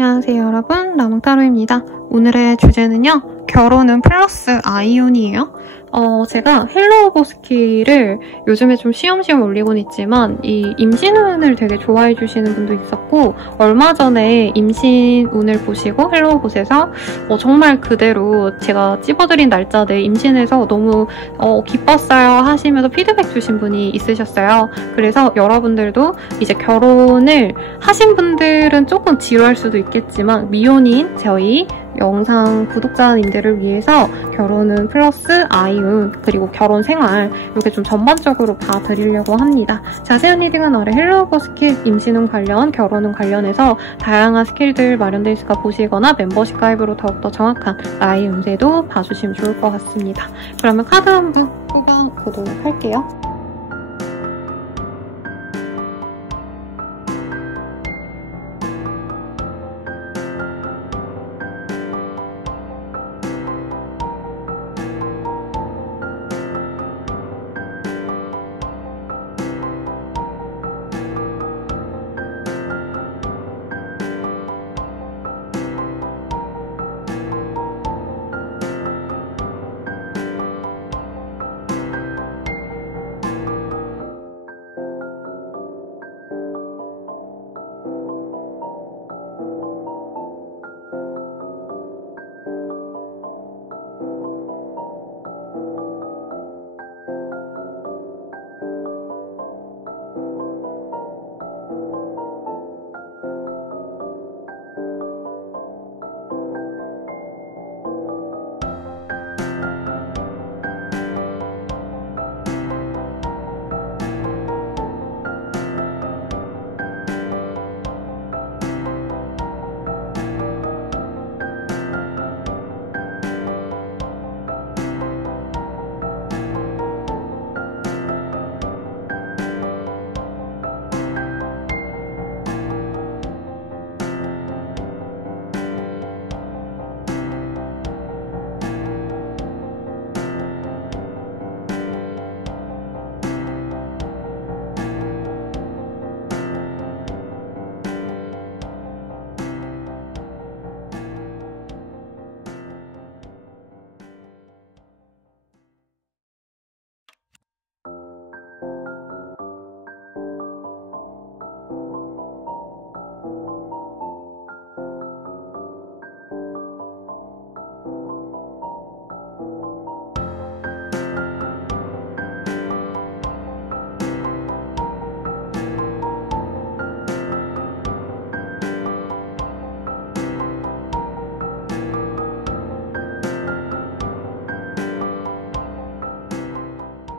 안녕하세요 여러분, 라몽타로입니다. 오늘의 주제는요, 결혼은 플러스 아이온이에요. 제가 헬로호로스키를 요즘에 좀 쉬엄쉬엄 올리곤 있지만 이 임신운을 되게 좋아해 주시는 분도 있었고, 얼마 전에 임신운을 보시고 헬로호로스에서 정말 그대로 제가 찝어드린 날짜에 임신해서 너무 기뻤어요 하시면서 피드백 주신 분이 있으셨어요. 그래서 여러분들도 이제 결혼을 하신 분들은 조금 지루할 수도 있겠지만 미혼인 저희 영상 구독자님들을 위해서 결혼은 플러스 아이운, 그리고 결혼 생활 이렇게 좀 전반적으로 봐드리려고 합니다. 자세한 리딩은 아래 헬로호로 스킬, 임신운 관련, 결혼운 관련해서 다양한 스킬들 마련되어 있으니까 보시거나 멤버십 가입으로 더욱더 정확한 나의 운세도 봐주시면 좋을 것 같습니다. 그러면 카드 한번 뽑아보도록 할게요.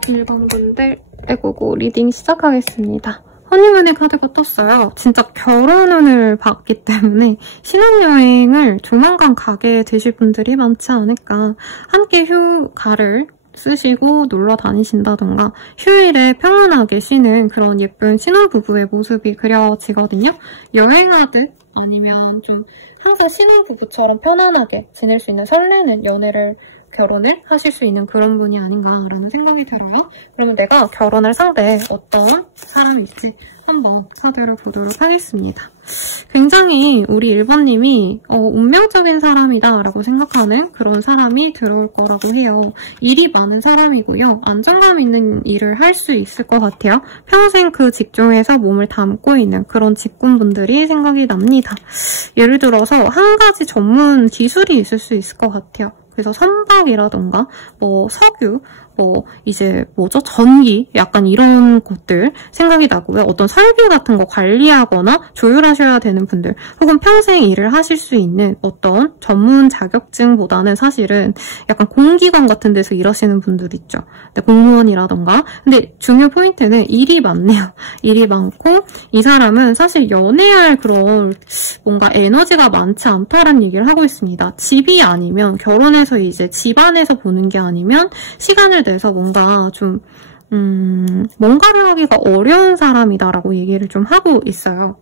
일반분들 애고고 리딩 시작하겠습니다. 허니문의 카드가 떴어요. 진짜 결혼운을 봤기 때문에 신혼여행을 조만간 가게 되실 분들이 많지 않을까. 함께 휴가를 쓰시고 놀러 다니신다던가 휴일에 평온하게 쉬는 그런 예쁜 신혼부부의 모습이 그려지거든요. 여행하듯 아니면 좀 항상 신혼부부처럼 편안하게 지낼 수 있는 설레는 결혼을 하실 수 있는 그런 분이 아닌가라는 생각이 들어요. 그러면 내가 결혼할 상대 어떤 사람일지 한번 카드를 보도록 하겠습니다. 굉장히 우리 1번님이 운명적인 사람이다 라고 생각하는 그런 사람이 들어올 거라고 해요. 일이 많은 사람이고요. 안정감 있는 일을 할 수 있을 것 같아요. 평생 그 직종에서 몸을 담고 있는 그런 직군분들이 생각이 납니다. 예를 들어서 한 가지 전문 기술이 있을 수 있을 것 같아요. 그래서 선박이라던가 석유, 전기 약간 이런 것들 생각이 나고요. 어떤 설비 같은 거 관리하거나 조율하셔야 되는 분들, 혹은 평생 일을 하실 수 있는 어떤 전문 자격증보다는 사실은 약간 공기관 같은 데서 일하시는 분들 있죠. 공무원이라던가. 근데 중요 포인트는 일이 많네요. 일이 많고 이 사람은 사실 연애할 그런 뭔가 에너지가 많지 않다라는 얘기를 하고 있습니다. 집이 아니면 결혼해서 이제 집안에서 보는 게 아니면 시간을 내서 뭔가 좀 뭔가를 하기가 어려운 사람이다라고 얘기를 좀 하고 있어요.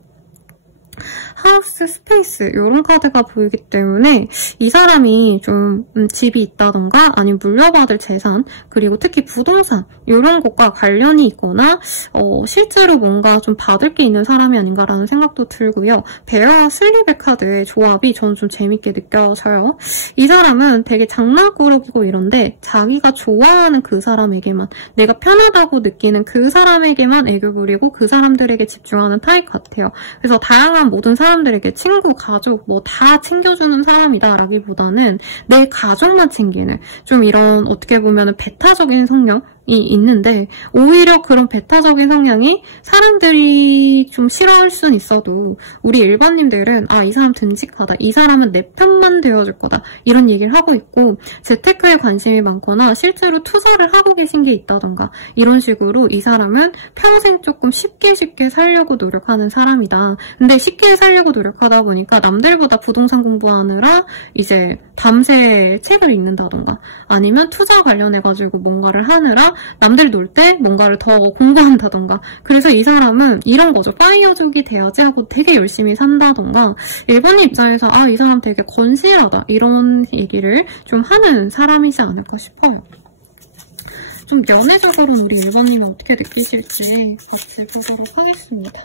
하우스, 스페이스 이런 카드가 보이기 때문에 이 사람이 좀 집이 있다던가 아니면 물려받을 재산 그리고 특히 부동산 이런 것과 관련이 있거나 실제로 뭔가 좀 받을 게 있는 사람이 아닌가라는 생각도 들고요. 베어와 슬립의 카드의 조합이 저는 좀 재밌게 느껴져요. 이 사람은 되게 장난꾸러기고 이런데 자기가 좋아하는 그 사람에게만 내가 편하다고 느끼는 그 사람에게만 애교 부리고 그 사람들에게 집중하는 타입 같아요. 그래서 다양한 모든 사람들에게 친구, 가족 뭐 다 챙겨주는 사람이다 라기보다는 내 가족만 챙기는 좀 이런 어떻게 보면 배타적인 성향 이 있는데 오히려 그런 배타적인 성향이 사람들이 좀 싫어할 순 있어도 우리 일반님들은 이 사람 듬직하다, 이 사람은 내 편만 되어줄 거다 이런 얘기를 하고 있고 재테크에 관심이 많거나 실제로 투자를 하고 계신 게 있다던가 이런 식으로 이 사람은 평생 조금 쉽게 살려고 노력하는 사람이다. 근데 쉽게 살려고 노력하다 보니까 남들보다 부동산 공부하느라 이제 밤새 책을 읽는다던가 아니면 투자 관련해가지고 뭔가를 하느라 남들 놀 때 뭔가를 더 공부한다던가 그래서 이 사람은 이런 거죠. 파이어족이 돼야지 하고 되게 열심히 산다던가 일본인 입장에서 이 사람 되게 건실하다 이런 얘기를 좀 하는 사람이지 않을까 싶어요. 좀 연애적으로는 우리 일본인은 어떻게 느끼실지 같이 보도록 하겠습니다.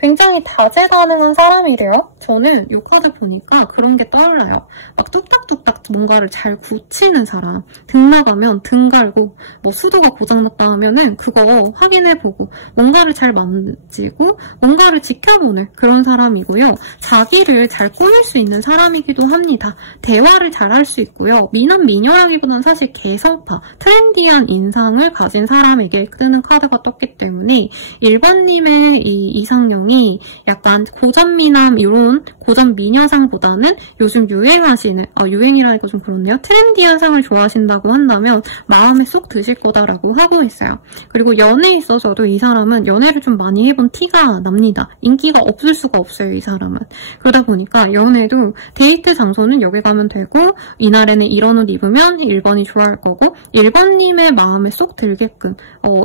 굉장히 다재다능한 사람이래요. 저는 이 카드 보니까 그런 게 떠올라요. 막 뚝딱뚝딱 뭔가를 잘 고치는 사람. 등 나가면 등 갈고 뭐 수도가 고장났다 하면은 그거 확인해보고 뭔가를 잘 만지고 뭔가를 지켜보는 그런 사람이고요. 자기를 잘 꾸밀 수 있는 사람이기도 합니다. 대화를 잘 할 수 있고요. 미남 미녀라기보다는 사실 개성파, 트렌디한 인상을 가진 사람에게 뜨는 카드가 떴기 때문에 1번님의 이 이상형이 약간 고전미남 이런 고전미녀상보다는 요즘 유행하시는 유행이라니까 좀 그렇네요. 트렌디한 상을 좋아하신다고 한다면 마음에 쏙 드실 거다라고 하고 있어요. 그리고 연애에 있어서도 이 사람은 연애를 좀 많이 해본 티가 납니다. 인기가 없을 수가 없어요. 이 사람은. 그러다 보니까 연애도 데이트 장소는 여기 가면 되고 이날에는 이런 옷 입으면 1번이 좋아할 거고 1번님의 마음에 쏙 들게끔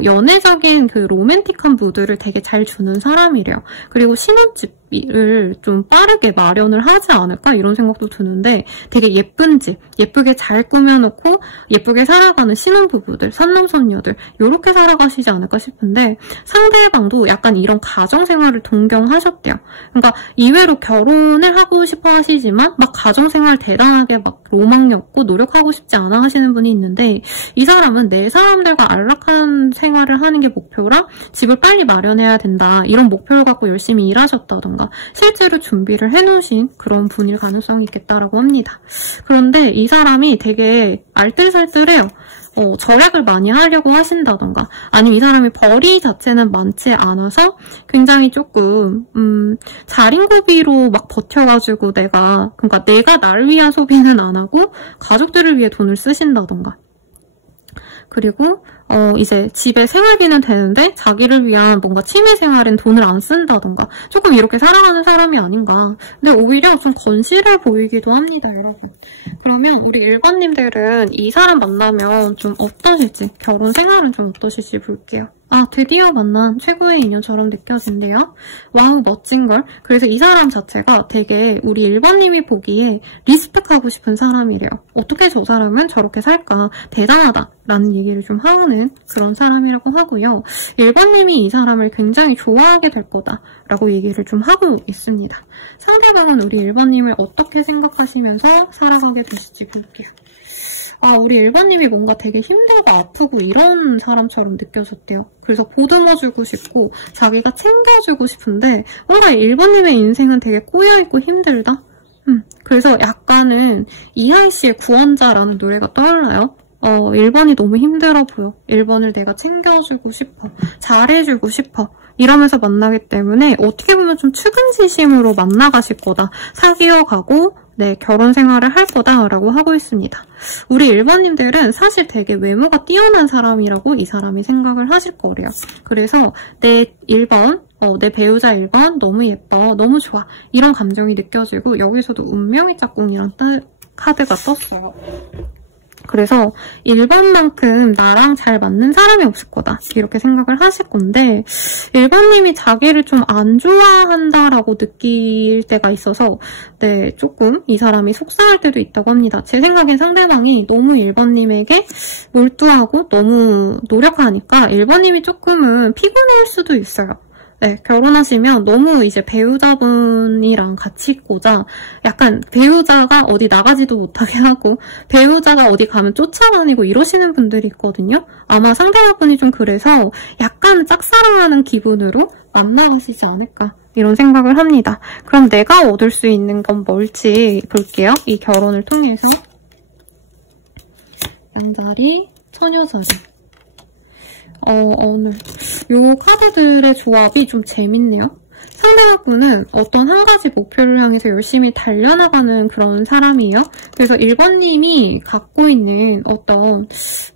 연애적인 그 로맨틱한 무드를 되게 잘 주는 사람이래요. 그리고 신혼집을 좀 빠르게 마련을 하지 않을까 이런 생각도 드는데 되게 예쁜 집, 예쁘게 잘 꾸며놓고 예쁘게 살아가는 신혼부부들, 선남선녀들 이렇게 살아가시지 않을까 싶은데 상대방도 약간 이런 가정생활을 동경하셨대요. 그러니까 이외로 결혼을 하고 싶어 하시지만 막 가정생활 대단하게 막 로망이 없고 노력하고 싶지 않아 하시는 분이 있는데 이 사람은 내 사람들과 안락한 생활을 하는 게 목표라 집을 빨리 마련해야 된다 이런 목표를 갖고 열심히 일하셨다던가 실제로 준비를 해놓으신 그런 분일 가능성이 있겠다라고 합니다. 그런데 이 사람이 되게 알뜰살뜰해요. 절약을 많이 하려고 하신다던가 아니면 이 사람이 벌이 자체는 많지 않아서 굉장히 조금 자린고비로 막 버텨가지고 그러니까 내가 나를 위한 소비는 안 하고 가족들을 위해 돈을 쓰신다던가 그리고 이제 집에 생활비는 되는데 자기를 위한 뭔가 취미생활엔 돈을 안 쓴다던가 조금 이렇게 살아가는 사람이 아닌가. 근데 오히려 좀 건실해 보이기도 합니다, 여러분. 그러면 우리 일반님들은 이 사람 만나면 좀 어떠실지, 결혼 생활은 좀 어떠실지 볼게요. 드디어 만난 최고의 인연처럼 느껴진대요. 와우, 멋진걸. 그래서 이 사람 자체가 되게 우리 1번님이 보기에 리스펙하고 싶은 사람이래요. 어떻게 저 사람은 저렇게 살까? 대단하다. 라는 얘기를 좀 하는 그런 사람이라고 하고요. 1번님이 이 사람을 굉장히 좋아하게 될 거다. 라고 얘기를 좀 하고 있습니다. 상대방은 우리 1번님을 어떻게 생각하시면서 살아가게 되실지 볼게요. 우리 1번님이 뭔가 되게 힘들고 아프고 이런 사람처럼 느껴졌대요. 그래서 보듬어주고 싶고 자기가 챙겨주고 싶은데 뭔가 1번님의 인생은 되게 꼬여있고 힘들다? 그래서 약간은 이하이씨의 구원자라는 노래가 떠올라요. 1번이 너무 힘들어 보여. 1번을 내가 챙겨주고 싶어. 잘해주고 싶어. 이러면서 만나기 때문에 어떻게 보면 좀 측은지심으로 만나가실 거다. 사귀어가고 결혼 생활을 할 거다라고 하고 있습니다. 우리 1번님들은 사실 되게 외모가 뛰어난 사람이라고 이 사람이 생각을 하실 거래요. 그래서 내 1번, 내 배우자 1번 너무 예뻐, 너무 좋아 이런 감정이 느껴지고 여기서도 운명의 짝꿍이란 카드가 떴어요. 그래서 1번만큼 나랑 잘 맞는 사람이 없을 거다. 이렇게 생각을 하실 건데 1번님이 자기를 좀 안 좋아한다라고 느낄 때가 있어서 네, 조금 이 사람이 속상할 때도 있다고 합니다. 제 생각엔 상대방이 너무 1번님에게 몰두하고 너무 노력하니까 1번님이 조금은 피곤해할 수도 있어요. 네, 결혼하시면 너무 이제 배우자분이랑 같이 있고자 약간 배우자가 어디 나가지도 못하게 하고 배우자가 어디 가면 쫓아다니고 이러시는 분들이 있거든요. 아마 상대방분이 좀 그래서 약간 짝사랑하는 기분으로 만나가시지 않을까 이런 생각을 합니다. 그럼 내가 얻을 수 있는 건 뭘지 볼게요. 이 결혼을 통해서 양자리, 처녀자리 오늘 요 카드들의 조합이 좀 재밌네요. 상대방분은 어떤 한 가지 목표를 향해서 열심히 달려나가는 그런 사람이에요. 그래서 1번님이 갖고 있는 어떤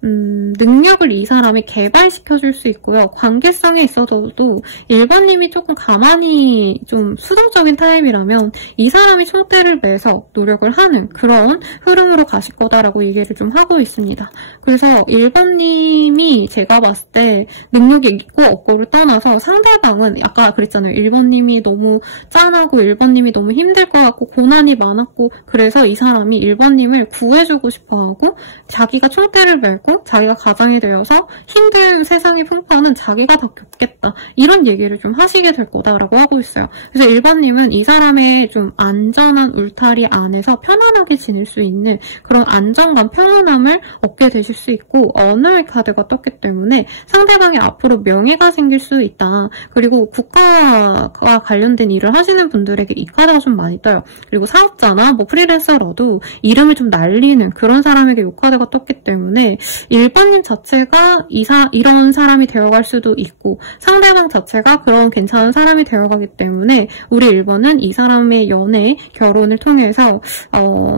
능력을 이 사람이 개발시켜줄 수 있고요. 관계성에 있어서도 1번님이 조금 가만히 좀 수동적인 타입이라면 이 사람이 총대를 매서 노력을 하는 그런 흐름으로 가실 거다라고 얘기를 좀 하고 있습니다. 그래서 1번님이 제가 봤을 때 능력이 있고 없고를 떠나서 상대방은 아까 그랬잖아요. 1번님이 너무 짠하고 1번님이 너무 힘들 것 같고 고난이 많았고 그래서 이 사람이 1번님을 구해주고 싶어하고 자기가 총대를 메고 자기가 가장이 되어서 힘든 세상의 풍파는 자기가 더 겪겠다 이런 얘기를 좀 하시게 될 거다라고 하고 있어요. 그래서 1번님은 이 사람의 좀 안전한 울타리 안에서 편안하게 지낼 수 있는 그런 안정감, 평온함을 얻게 되실 수 있고 언어의 카드가 떴기 때문에 상대방이 앞으로 명예가 생길 수 있다. 그리고 국가와 관련된 일을 하시는 분들에게 이 카드가 좀 많이 떠요. 그리고 사업자나 뭐 프리랜서라도 이름을 좀 날리는 그런 사람에게 이 카드가 떴기 때문에 1번님 자체가 이런 사람이 되어갈 수도 있고 상대방 자체가 그런 괜찮은 사람이 되어가기 때문에 우리 1번은 이 사람의 연애, 결혼을 통해서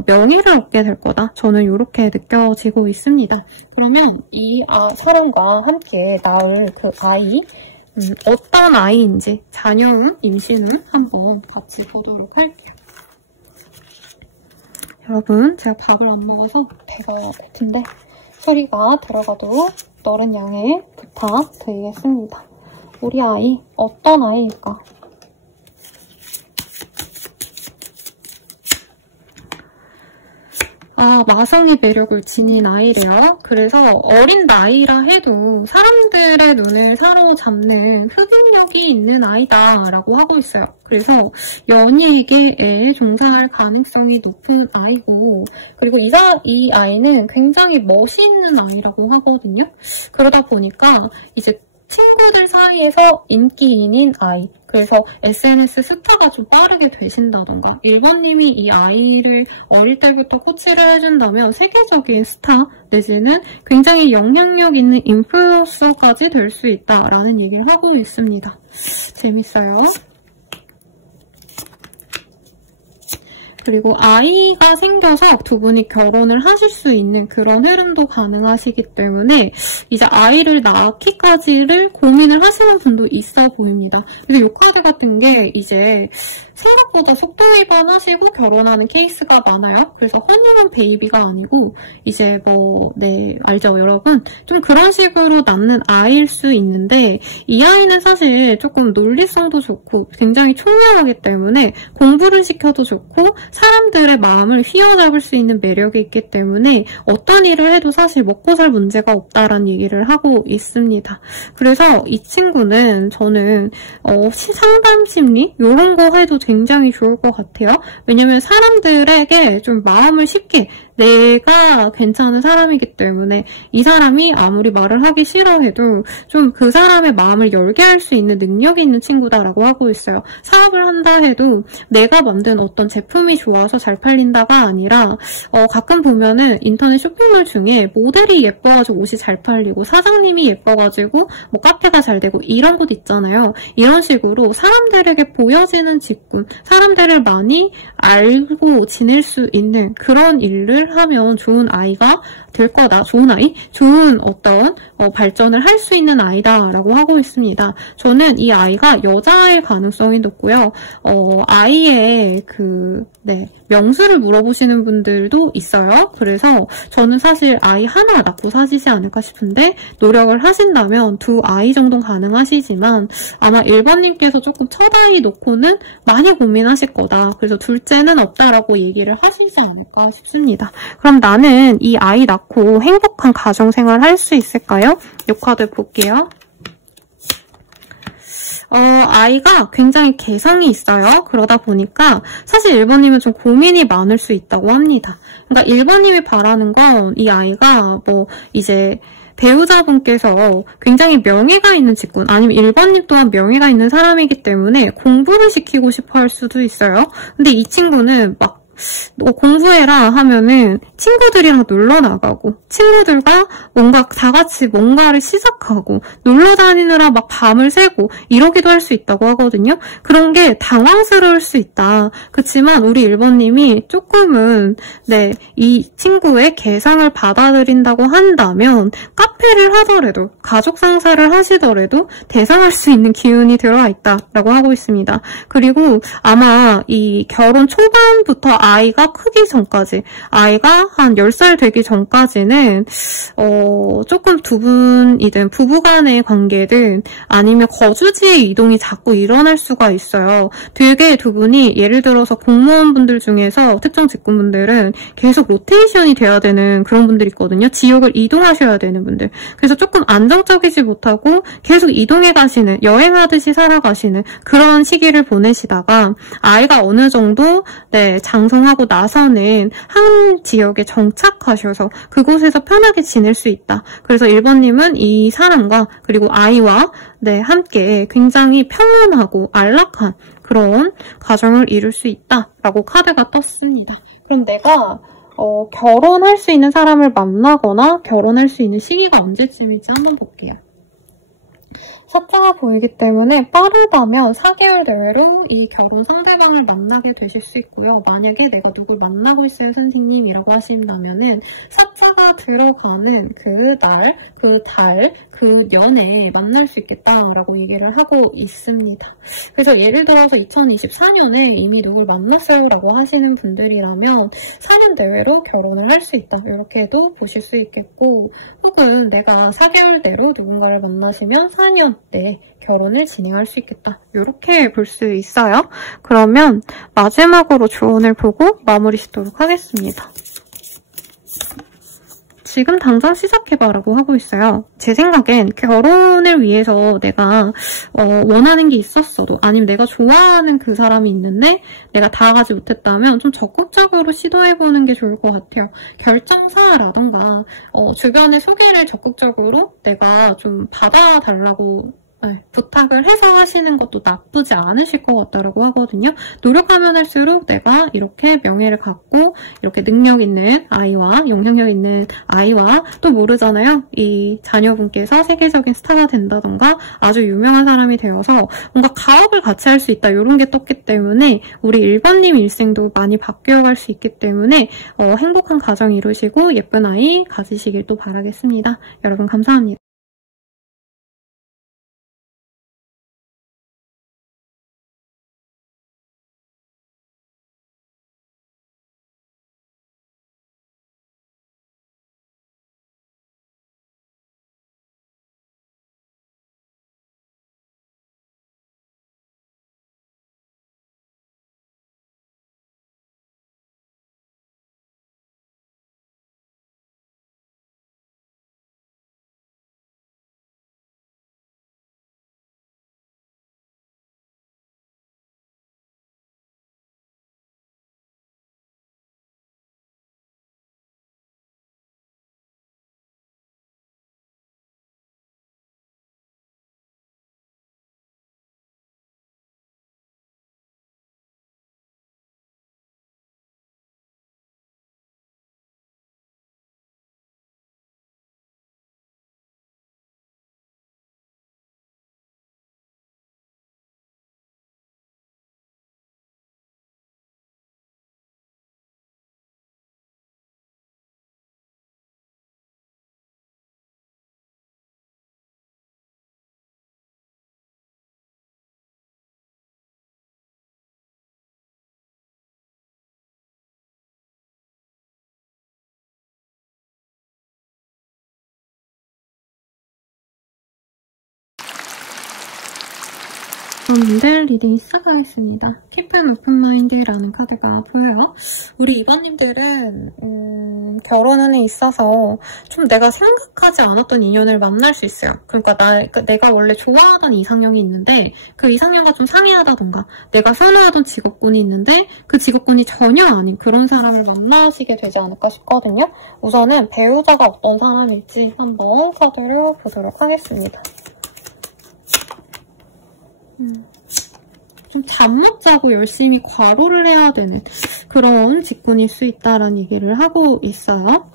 명예를 얻게 될 거다. 저는 이렇게 느껴지고 있습니다. 그러면 이 사람과 함께 낳을 그 아이 어떤 아이인지 자녀운, 임신운 한번 같이 보도록 할게요. 여러분 제가 밥을 안 먹어서 배가 고픈데 소리가 들어가도록 너른 양해 부탁드리겠습니다. 우리 아이 어떤 아이일까? 마성의 매력을 지닌 아이래요. 그래서 어린 나이라 해도 사람들의 눈을 사로잡는 흡입력이 있는 아이다라고 하고 있어요. 그래서 연예계에 종사할 가능성이 높은 아이고 그리고 이 아이는 굉장히 멋있는 아이라고 하거든요. 그러다 보니까 이제 친구들 사이에서 인기인인 아이 그래서 SNS 스타가 좀 빠르게 되신다던가 1번님이 이 아이를 어릴 때부터 코치를 해준다면 세계적인 스타 내지는 굉장히 영향력 있는 인플루언서까지 될 수 있다라는 얘기를 하고 있습니다. 재밌어요. 그리고 아이가 생겨서 두 분이 결혼을 하실 수 있는 그런 흐름도 가능하시기 때문에 이제 아이를 낳기까지를 고민을 하시는 분도 있어 보입니다. 그래서 이 카드 같은 게 이제 생각보다 속도 위반하시고 결혼하는 케이스가 많아요. 그래서 허니문 베이비가 아니고 이제 네 알죠 여러분? 좀 그런 식으로 낳는 아이일 수 있는데 이 아이는 사실 조금 논리성도 좋고 굉장히 총명하기 때문에 공부를 시켜도 좋고 사람들의 마음을 휘어잡을 수 있는 매력이 있기 때문에 어떤 일을 해도 사실 먹고 살 문제가 없다라는 얘기를 하고 있습니다. 그래서 이 친구는 저는 상담 심리 이런 거 해도 굉장히 좋을 것 같아요. 왜냐면 사람들에게 좀 마음을 쉽게 내가 괜찮은 사람이기 때문에 이 사람이 아무리 말을 하기 싫어해도 좀 그 사람의 마음을 열게 할 수 있는 능력이 있는 친구다라고 하고 있어요. 사업을 한다 해도 내가 만든 어떤 제품이 좋아서 잘 팔린다가 아니라 가끔 보면은 인터넷 쇼핑몰 중에 모델이 예뻐가지고 옷이 잘 팔리고 사장님이 예뻐가지고 뭐 카페가 잘 되고 이런 곳 있잖아요. 이런 식으로 사람들에게 보여지는 직군, 사람들을 많이 알고 지낼 수 있는 그런 일을 하면 좋은 아이가 될 거다. 좋은 아이? 좋은 어떤 발전을 할 수 있는 아이다라고 하고 있습니다. 저는 이 아이가 여자일 가능성이 높고요. 아이의 명수를 물어보시는 분들도 있어요. 그래서 저는 사실 아이 하나 낳고 사시지 않을까 싶은데 노력을 하신다면 두 아이 정도는 가능하시지만 아마 1번님께서 조금 첫 아이 놓고는 많이 고민하실 거다. 그래서 둘째는 없다라고 얘기를 하시지 않을까 싶습니다. 그럼 나는 이 아이 낳고 행복한 가정생활 할 수 있을까요? 이 카드 볼게요. 아이가 굉장히 개성이 있어요. 그러다 보니까 사실 1번님은 좀 고민이 많을 수 있다고 합니다. 그러니까 1번님이 바라는 건 이 아이가 이제 배우자분께서 굉장히 명예가 있는 직군 아니면 1번님 또한 명예가 있는 사람이기 때문에 공부를 시키고 싶어 할 수도 있어요. 근데 이 친구는 막 공부해라 하면은 친구들이랑 놀러 나가고 친구들과 뭔가 다 같이 뭔가를 시작하고 놀러 다니느라 막 밤을 새고 이러기도 할 수 있다고 하거든요. 그런 게 당황스러울 수 있다. 그렇지만 우리 1번님이 조금은 이 친구의 개성을 받아들인다고 한다면 카페를 하더라도 가족 상사를 하시더라도 대상할 수 있는 기운이 들어와 있다라고 하고 있습니다. 그리고 아마 이 결혼 초반부터 아이가 크기 전까지 아이가 한 10살 되기 전까지는 조금 두 분이든 부부간의 관계든 아니면 거주지의 이동이 자꾸 일어날 수가 있어요. 되게 두 분이 예를 들어서 공무원분들 중에서 특정 직군분들은 계속 로테이션이 돼야 되는 그런 분들이 있거든요. 지역을 이동하셔야 되는 분들. 그래서 조금 안정적이지 못하고 계속 이동해 가시는 여행하듯이 살아가시는 그런 시기를 보내시다가 아이가 어느 정도 장성하고 나서는 한 지역에 정착하셔서 그곳에서 편하게 지낼 수 있다. 그래서 1번님은 이 사람과 그리고 아이와 함께 굉장히 평온하고 안락한 그런 가정을 이룰 수 있다라고 카드가 떴습니다. 그럼 내가 결혼할 수 있는 사람을 만나거나 결혼할 수 있는 시기가 언제쯤일지 한번 볼게요. 숫자가 보이기 때문에 빠르다면 4개월 내외로 이 결혼 상대방을 만나게 되실 수 있고요. 만약에 내가 누굴 만나고 있어요 선생님이라고 하신다면은 숫자가 들어가는 그 날, 그 달, 그 년에 만날 수 있겠다라고 얘기를 하고 있습니다. 그래서 예를 들어서 2024년에 이미 누굴 만났어요 라고 하시는 분들이라면 4년 내외로 결혼을 할 수 있다. 이렇게도 보실 수 있겠고 혹은 내가 4개월 내로 누군가를 만나시면 4년 내 결혼을 진행할 수 있겠다. 이렇게 볼 수 있어요. 그러면 마지막으로 조언을 보고 마무리 짓도록 하겠습니다. 지금 당장 시작해봐라고 하고 있어요. 제 생각엔 결혼을 위해서 내가 원하는 게 있었어도 아니면 내가 좋아하는 그 사람이 있는데 내가 다가가지 못했다면 좀 적극적으로 시도해보는 게 좋을 것 같아요. 결정사라던가 주변의 소개를 적극적으로 내가 좀 받아달라고 부탁을 해서 하시는 것도 나쁘지 않으실 것 같다고 하거든요. 노력하면 할수록 내가 이렇게 명예를 갖고 이렇게 능력 있는 아이와 영향력 있는 아이와 또 모르잖아요. 이 자녀분께서 세계적인 스타가 된다던가 아주 유명한 사람이 되어서 뭔가 가업을 같이 할 수 있다. 이런 게 떴기 때문에 우리 1번님 일생도 많이 바뀌어갈 수 있기 때문에 행복한 가정 이루시고 예쁜 아이 가지시길 또 바라겠습니다. 여러분 감사합니다. 2번님들 리딩 시작하겠습니다. Keep an open mind라는 카드가 보여요. 우리 2번님들은 결혼운에 있어서 좀 내가 생각하지 않았던 인연을 만날 수 있어요. 그러니까 내가 원래 좋아하던 이상형이 있는데 그 이상형과 좀 상이하다던가 내가 선호하던 직업군이 있는데 그 직업군이 전혀 아닌 그런 사람을 만나시게 되지 않을까 싶거든요. 우선은 배우자가 어떤 사람일지 한번 카드를 보도록 하겠습니다. 좀 잠 못 자고 열심히 과로를 해야 되는 그런 직군일 수 있다라는 얘기를 하고 있어요.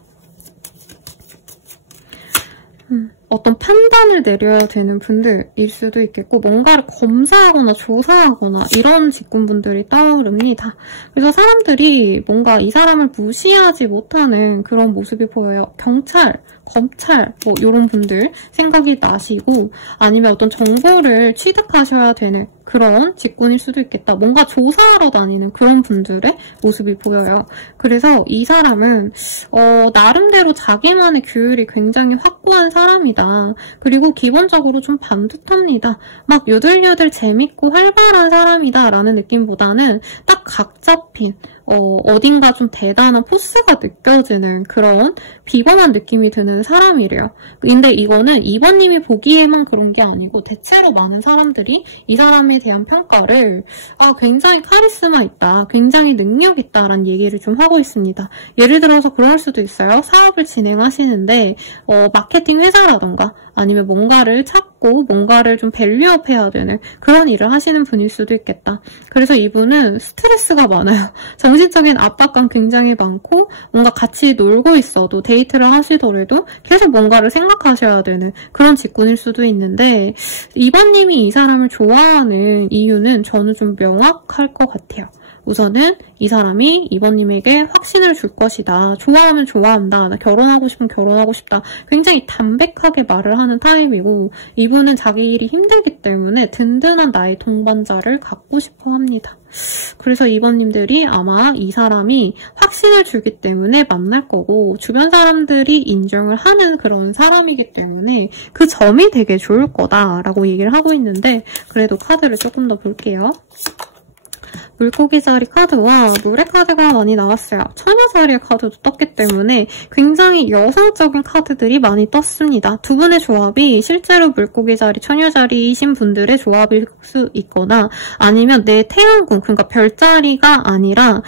어떤 판단을 내려야 되는 분들일 수도 있겠고 뭔가를 검사하거나 조사하거나 이런 직군분들이 떠오릅니다. 그래서 사람들이 뭔가 이 사람을 무시하지 못하는 그런 모습이 보여요. 경찰, 검찰 뭐 이런 분들 생각이 나시고 아니면 어떤 정보를 취득하셔야 되는 그런 직군일 수도 있겠다. 뭔가 조사하러 다니는 그런 분들의 모습이 보여요. 그래서 이 사람은 나름대로 자기만의 규율이 굉장히 확고한 사람이다. 그리고 기본적으로 좀 반듯합니다. 막 요들요들 재밌고 활발한 사람이다 라는 느낌보다는 딱 각 잡힌 어딘가 좀 대단한 포스가 느껴지는 그런 비범한 느낌이 드는 사람이래요. 근데 이거는 2번님이 보기에만 그런 게 아니고 대체로 많은 사람들이 이 사람에 대한 평가를 굉장히 카리스마 있다, 굉장히 능력 있다라는 얘기를 좀 하고 있습니다. 예를 들어서 그럴 수도 있어요. 사업을 진행하시는데 마케팅 회사라던가 아니면 뭔가를 찾고 뭔가를 좀 밸류업 해야 되는 그런 일을 하시는 분일 수도 있겠다. 그래서 이분은 스트레스가 많아요. 정신적인 압박감 굉장히 많고 뭔가 같이 놀고 있어도 데이트를 하시더라도 계속 뭔가를 생각하셔야 되는 그런 직군일 수도 있는데 2번님이 이 사람을 좋아하는 이유는 저는 좀 명확할 것 같아요. 우선은 이 사람이 2번님에게 확신을 줄 것이다. 좋아하면 좋아한다. 나 결혼하고 싶으면 결혼하고 싶다. 굉장히 담백하게 말을 하는 타입이고 이분은 자기 일이 힘들기 때문에 든든한 나의 동반자를 갖고 싶어 합니다. 그래서 2번님들이 아마 이 사람이 확신을 주기 때문에 만날 거고 주변 사람들이 인정을 하는 그런 사람이기 때문에 그 점이 되게 좋을 거다라고 얘기를 하고 있는데 그래도 카드를 조금 더 볼게요. 물고기 자리 카드와 물의 카드가 많이 나왔어요. 처녀 자리의 카드도 떴기 때문에 굉장히 여성적인 카드들이 많이 떴습니다. 두 분의 조합이 실제로 물고기 자리, 처녀 자리이신 분들의 조합일 수 있거나 아니면 내 태양궁, 그러니까 별자리가 아니라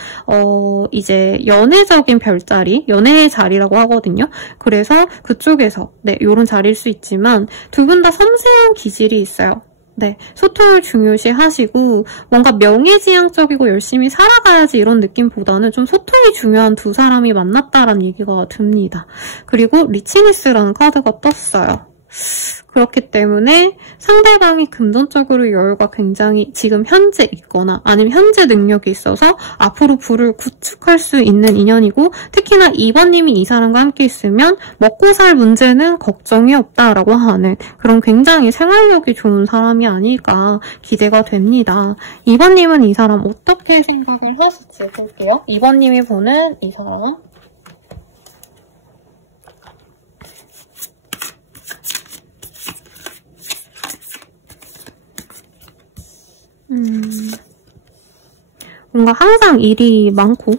이제 연애적인 별자리, 연애의 자리라고 하거든요. 그래서 그쪽에서 이런 자리일 수 있지만 두 분 다 섬세한 기질이 있어요. 네, 소통을 중요시 하시고 뭔가 명예지향적이고 열심히 살아가야지 이런 느낌보다는 좀 소통이 중요한 두 사람이 만났다라는 얘기가 듭니다. 그리고 리치니스라는 카드가 떴어요. 그렇기 때문에 상대방이 금전적으로 여유가 굉장히 지금 현재 있거나 아니면 현재 능력이 있어서 앞으로 부를 구축할 수 있는 인연이고 특히나 2번님이 이 사람과 함께 있으면 먹고 살 문제는 걱정이 없다라고 하는 그런 굉장히 생활력이 좋은 사람이 아닐까 기대가 됩니다. 2번님은 이 사람 어떻게 생각을 하실지 볼게요. 2번님이 보는 이 사람 뭔가 항상 일이 많고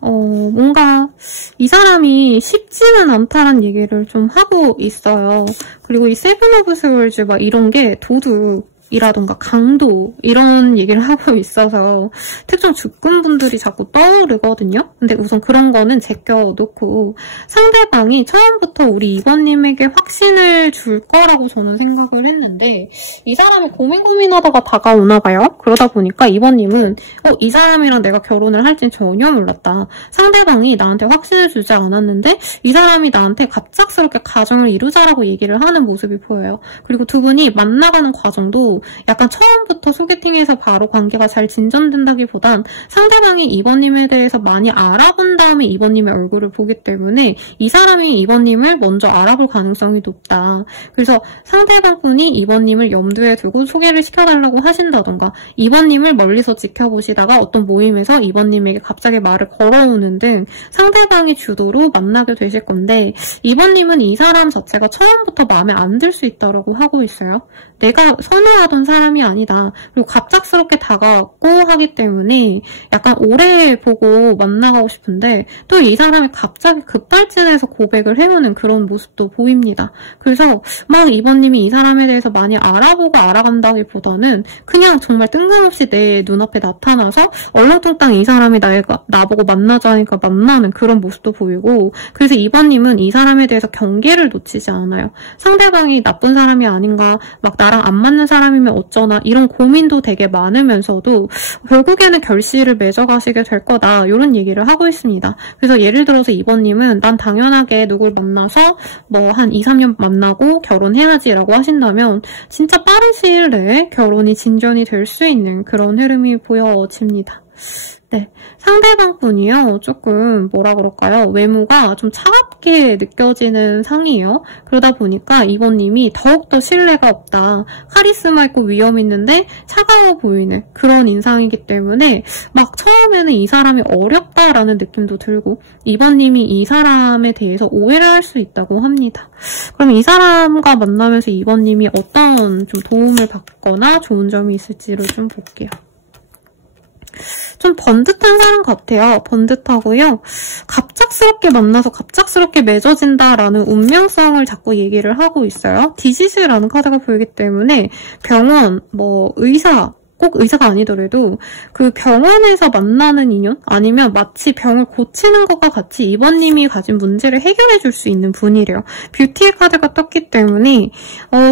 뭔가 이 사람이 쉽지는 않다는 얘기를 좀 하고 있어요. 그리고 이 세븐 오브 스월즈 막 이런 게 도둑이라던가 강도 이런 얘기를 하고 있어서 특정 주꾼분들이 자꾸 떠오르거든요. 근데 우선 그런 거는 제껴놓고 상대방이 처음부터 우리 2번님에게 확신을 줄 거라고 저는 생각을 했는데 이 사람이 고민하다가 다가오나 봐요. 그러다 보니까 2번님은 이 사람이랑 내가 결혼을 할진 전혀 몰랐다. 상대방이 나한테 확신을 주지 않았는데 이 사람이 나한테 갑작스럽게 가정을 이루자라고 얘기를 하는 모습이 보여요. 그리고 두 분이 만나가는 과정도 약간 처음부터 소개팅에서 바로 관계가 잘 진전된다기보단 상대방이 2번님에 대해서 많이 알아본 다음에 2번님의 얼굴을 보기 때문에 이 사람이 2번님을 먼저 알아볼 가능성이 높다. 그래서 상대방분이 2번님을 염두에 두고 소개를 시켜달라고 하신다던가 2번님을 멀리서 지켜보시다가 어떤 모임에서 2번님에게 갑자기 말을 걸어오는 등 상대방이 주도로 만나게 되실 건데 2번님은 이 사람 자체가 처음부터 마음에 안 들 수 있다고 하고 있어요. 내가 선호하던 만나던 사람이 아니다. 그리고 갑작스럽게 다가왔고 하기 때문에 약간 오래 보고 만나가고 싶은데 또 이 사람이 갑자기 급발진해서 고백을 해오는 그런 모습도 보입니다. 그래서 막 이번님이 이 사람에 대해서 많이 알아보고 알아간다기보다는 그냥 정말 뜬금없이 내 눈앞에 나타나서 얼렁뚱땅 이 사람이 나보고 만나자니까 만나는 그런 모습도 보이고, 그래서 이번님은 이 사람에 대해서 경계를 놓치지 않아요. 상대방이 나쁜 사람이 아닌가, 막 나랑 안 맞는 사람이면 어쩌나 이런 고민도 되게 많으면서도 결국에는 결실을 맺어가시게 될 거다, 이런 얘기를 하고 있습니다. 그래서 예를 들어서 이번님은 난 당연하게 누굴 만나서 뭐 한 2, 3년 만나고 결혼해야지라고 하신다면 진짜 빠른 시일 내에 결혼이 진전이 될 수 있는 그런 흐름이 보여집니다. 네, 상대방 분이요, 조금 뭐라 그럴까요? 외모가 좀 차갑게 느껴지는 상이에요. 그러다 보니까 이번님이 더욱더 신뢰가 없다, 카리스마 있고 위험 있는데 차가워 보이는 그런 인상이기 때문에 막 처음에는 이 사람이 어렵다라는 느낌도 들고, 이번님이 이 사람에 대해서 오해를 할 수 있다고 합니다. 그럼 이 사람과 만나면서 이번님이 어떤 좀 도움을 받거나 좋은 점이 있을지를 좀 볼게요. 좀 번듯한 사람 같아요. 번듯하고요. 갑작스럽게 만나서 갑작스럽게 맺어진다라는 운명성을 자꾸 얘기를 하고 있어요. 디지즈라는 카드가 보이기 때문에 병원, 뭐 의사, 꼭 의사가 아니더라도 그 병원에서 만나는 인연? 아니면 마치 병을 고치는 것과 같이 이번님이 가진 문제를 해결해 줄 수 있는 분이래요. 뷰티의 카드가 떴기 때문에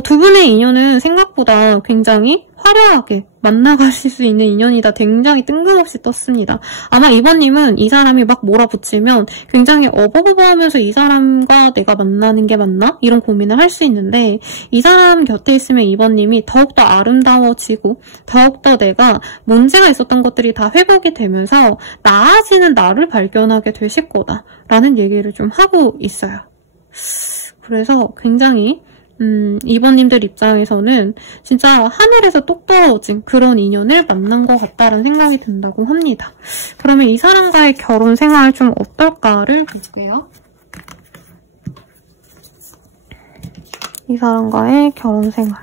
두 분의 인연은 생각보다 굉장히 화려하게 만나가실 수 있는 인연이다. 굉장히 뜬금없이 떴습니다. 아마 이번님은 이 사람이 막 몰아붙이면 굉장히 어버버버하면서 이 사람과 내가 만나는 게 맞나? 이런 고민을 할 수 있는데, 이 사람 곁에 있으면 이번님이 더욱더 아름다워지고 더욱더 내가 문제가 있었던 것들이 다 회복이 되면서 나아지는 나를 발견하게 되실 거다 라는 얘기를 좀 하고 있어요. 그래서 굉장히 이번님들 입장에서는 진짜 하늘에서 똑 떨어진 그런 인연을 만난 것 같다는 생각이 든다고 합니다. 그러면 이 사람과의 결혼 생활 좀 어떨까를 볼게요. 이 사람과의 결혼 생활.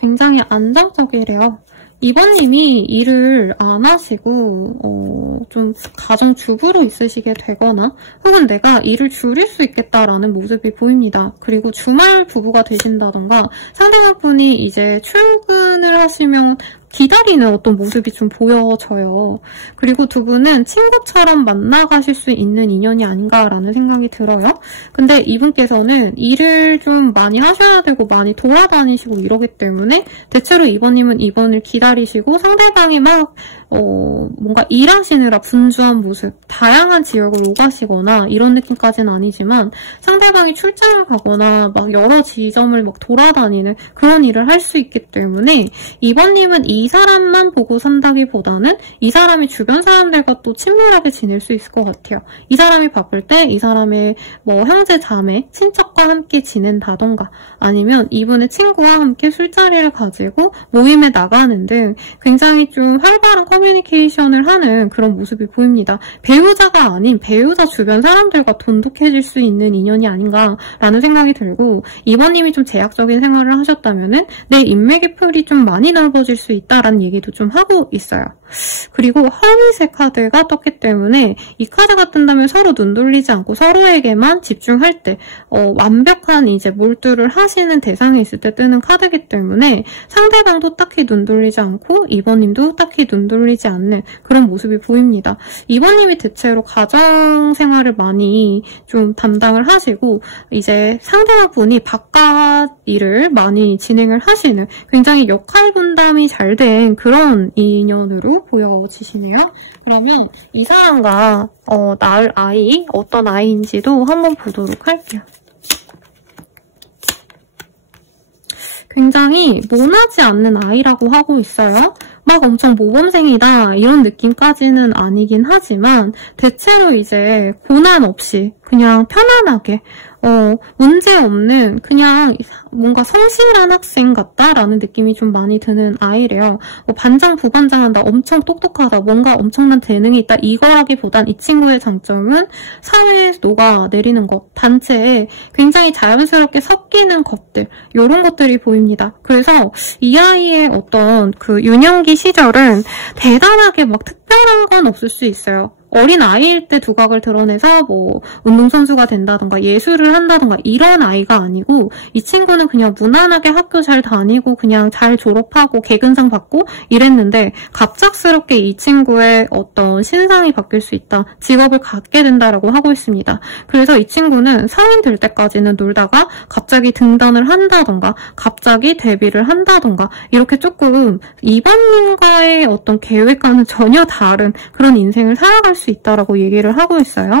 굉장히 안정적이래요. 이번님이 일을 안 하시고 좀 가정주부로 있으시게 되거나 혹은 내가 일을 줄일 수 있겠다라는 모습이 보입니다. 그리고 주말 부부가 되신다던가 상대방 분이 이제 출근을 하시면 기다리는 어떤 모습이 좀 보여져요. 그리고 두 분은 친구처럼 만나가실 수 있는 인연이 아닌가라는 생각이 들어요. 근데 이분께서는 일을 좀 많이 하셔야 되고 많이 돌아다니시고 이러기 때문에 대체로 이번님은 이번을 기다리시고 상대방이 막 뭔가 일하시느라 분주한 모습, 다양한 지역을 오가시거나 이런 느낌까지는 아니지만 상대방이 출장을 가거나 막 여러 지점을 막 돌아다니는 그런 일을 할 수 있기 때문에 이번님은 이 사람만 보고 산다기보다는 이 사람이 주변 사람들과 또 친밀하게 지낼 수 있을 것 같아요. 이 사람이 바쁠 때 이 사람의 뭐 형제, 자매, 친척과 함께 지낸다던가 아니면 이분의 친구와 함께 술자리를 가지고 모임에 나가는 등 굉장히 좀 활발한 커뮤니케이션을 하는 그런 모습이 보입니다. 배우자가 아닌 배우자 주변 사람들과 돈독해질 수 있는 인연이 아닌가라는 생각이 들고, 이번님이 좀 제약적인 생활을 하셨다면은 내 인맥의 풀이 좀 많이 넓어질 수 있다라는 얘기도 좀 하고 있어요. 그리고 허밋의 카드가 떴기 때문에 이 카드가 뜬다면 서로 눈 돌리지 않고 서로에게만 집중할 때 완벽한 이제 몰두를 하시는 대상이 있을 때 뜨는 카드이기 때문에 상대방도 딱히 눈 돌리지 않고 이번님도 딱히 눈 돌리지 않는 그런 모습이 보입니다. 이번님이 대체로 가정생활을 많이 좀 담당을 하시고 이제 상대방 분이 바깥 일을 많이 진행을 하시는 굉장히 역할 분담이 잘 된 그런 인연으로 보여지시네요. 그러면 이 사람과 낳을 아이, 어떤 아이인지도 한번 보도록 할게요. 굉장히 모나지 않는 아이라고 하고 있어요. 막 엄청 모범생이다 이런 느낌까지는 아니긴 하지만 대체로 이제 고난 없이 그냥 편안하게 문제없는 그냥 뭔가 성실한 학생 같다라는 느낌이 좀 많이 드는 아이래요. 반장, 부반장한다, 엄청 똑똑하다, 뭔가 엄청난 재능이 있다, 이거라기보단 이 친구의 장점은 사회에 녹아내리는 것, 단체에 굉장히 자연스럽게 섞이는 것들, 이런 것들이 보입니다. 그래서 이 아이의 어떤 그 유년기 시절은 대단하게 막 특별한 건 없을 수 있어요. 어린 아이일 때 두각을 드러내서 뭐 운동선수가 된다던가 예술을 한다던가 이런 아이가 아니고 이 친구는 그냥 무난하게 학교 잘 다니고 그냥 잘 졸업하고 개근상 받고 이랬는데 갑작스럽게 이 친구의 어떤 신상이 바뀔 수 있다. 직업을 갖게 된다라고 하고 있습니다. 그래서 이 친구는 성인 될 때까지는 놀다가 갑자기 등단을 한다던가 갑자기 데뷔를 한다던가 이렇게 조금 이번님과의 어떤 계획과는 전혀 다른 그런 인생을 살아갈 수 있다라고 얘기를 하고 있어요.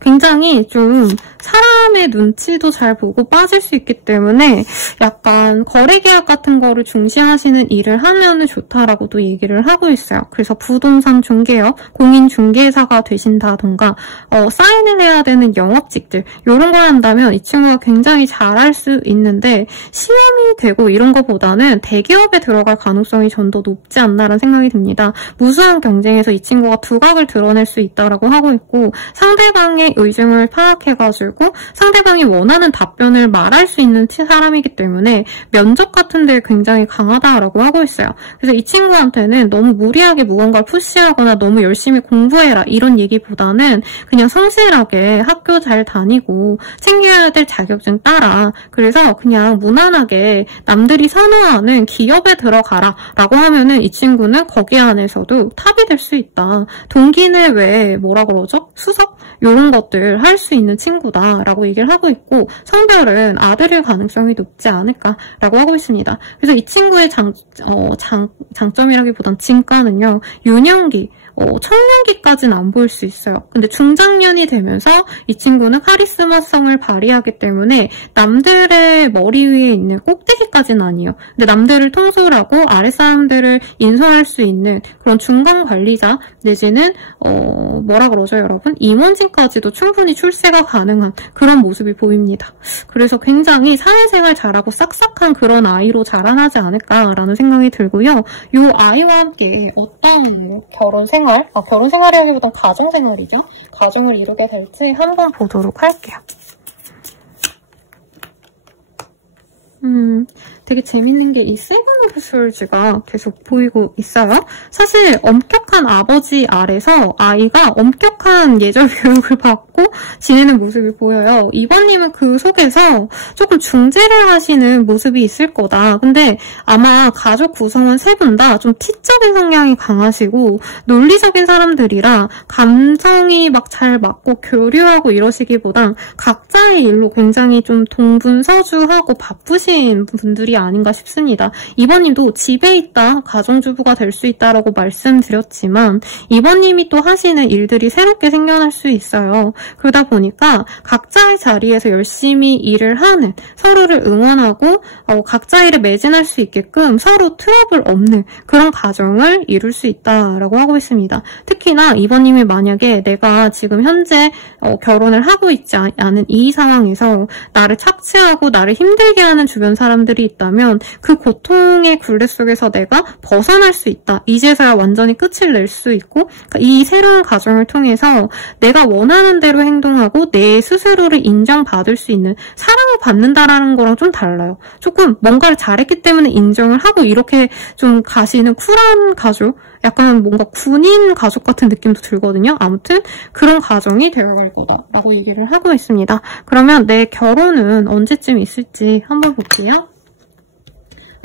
굉장히 좀 사람의 눈치도 잘 보고 빠질 수 있기 때문에 약간 거래계약 같은 거를 중시하시는 일을 하면 좋다라고도 얘기를 하고 있어요. 그래서 부동산 중개업, 공인중개사가 되신다던가 사인을 해야 되는 영업직들 이런 걸 한다면 이 친구가 굉장히 잘할 수 있는데 시험이 되고 이런 것보다는 대기업에 들어갈 가능성이 전 더 높지 않나라는 생각이 듭니다. 무수한 경쟁에서 이 친구가 두각을 드러낼 수 있다라고 하고 있고 상대방의 의중을 파악해가지고 상대방이 원하는 답변을 말할 수 있는 사람이기 때문에 면접 같은 데 굉장히 강하다라고 하고 있어요. 그래서 이 친구한테는 너무 무리하게 무언가를 푸시하거나 너무 열심히 공부해라 이런 얘기보다는 그냥 성실하게 학교 잘 다니고 챙겨야 될 자격증 따라 그래서 그냥 무난하게 남들이 선호하는 기업에 들어가라 라고 하면은 이 친구는 거기 안에서도 탑이 될 수 있다. 동기는 왜 뭐라 그러죠? 수석? 이런 것들 할 수 있는 친구다라고 얘기를 하고 있고 성별은 아들일 가능성이 높지 않을까라고 하고 있습니다. 그래서 이 친구의 장점이라기보단 진가는요. 유년기, 청년기까지는 안 보일 수 있어요. 근데 중장년이 되면서 이 친구는 카리스마성을 발휘하기 때문에 남들의 머리 위에 있는 꼭대기까지는 아니에요. 근데 남들을 통솔하고 아랫사람들을 인솔할 수 있는 그런 중간 관리자 내지는 뭐라 그러죠 여러분? 임원진까지도 충분히 출세가 가능한 그런 모습이 보입니다. 그래서 굉장히 사회생활 잘하고 싹싹한 그런 아이로 자라나지 않을까라는 생각이 들고요. 이 아이와 함께 어떤 결혼 생활이라기보단 가정 생활이죠. 가정을 이루게 될지 한번 보도록 할게요. 되게 재밌는 게 이 세븐 오브 스월즈가 계속 보이고 있어요. 사실 엄격한 아버지 아래서 아이가 엄격한 예절 교육을 받고 지내는 모습이 보여요. 이번님은 그 속에서 조금 중재를 하시는 모습이 있을 거다. 근데 아마 가족 구성원 세 분 다 좀 T적인 성향이 강하시고 논리적인 사람들이라 감성이 막 잘 맞고 교류하고 이러시기보단 각자의 일로 굉장히 좀 동분서주하고 바쁘신 분들이 아닌가 싶습니다. 이번님도 집에 있다 가정주부가 될 수 있다라고 말씀드렸지만 이번님이 또 하시는 일들이 새롭게 생겨날 수 있어요. 그러다 보니까 각자의 자리에서 열심히 일을 하는 서로를 응원하고 각자 일에 매진할 수 있게끔 서로 트러블 없는 그런 가정을 이룰 수 있다라고 하고 있습니다. 특히나 이번님이 만약에 내가 지금 현재 결혼을 하고 있지 않은 이 상황에서 나를 착취하고 나를 힘들게 하는 주변 사람들이 있다면 그 고통의 굴레 속에서 내가 벗어날 수 있다. 이제서야 완전히 끝을 낼 수 있고 그러니까 이 새로운 과정을 통해서 내가 원하는 대로 행동하고 내 스스로를 인정받을 수 있는 사랑을 받는다라는 거랑 좀 달라요. 조금 뭔가를 잘했기 때문에 인정을 하고 이렇게 좀 가시는 쿨한 가족 약간 뭔가 군인 가족 같은 느낌도 들거든요. 아무튼 그런 가정이 되어갈 거다라고 얘기를 하고 있습니다. 그러면 내 결혼은 언제쯤 있을지 한번 볼게요.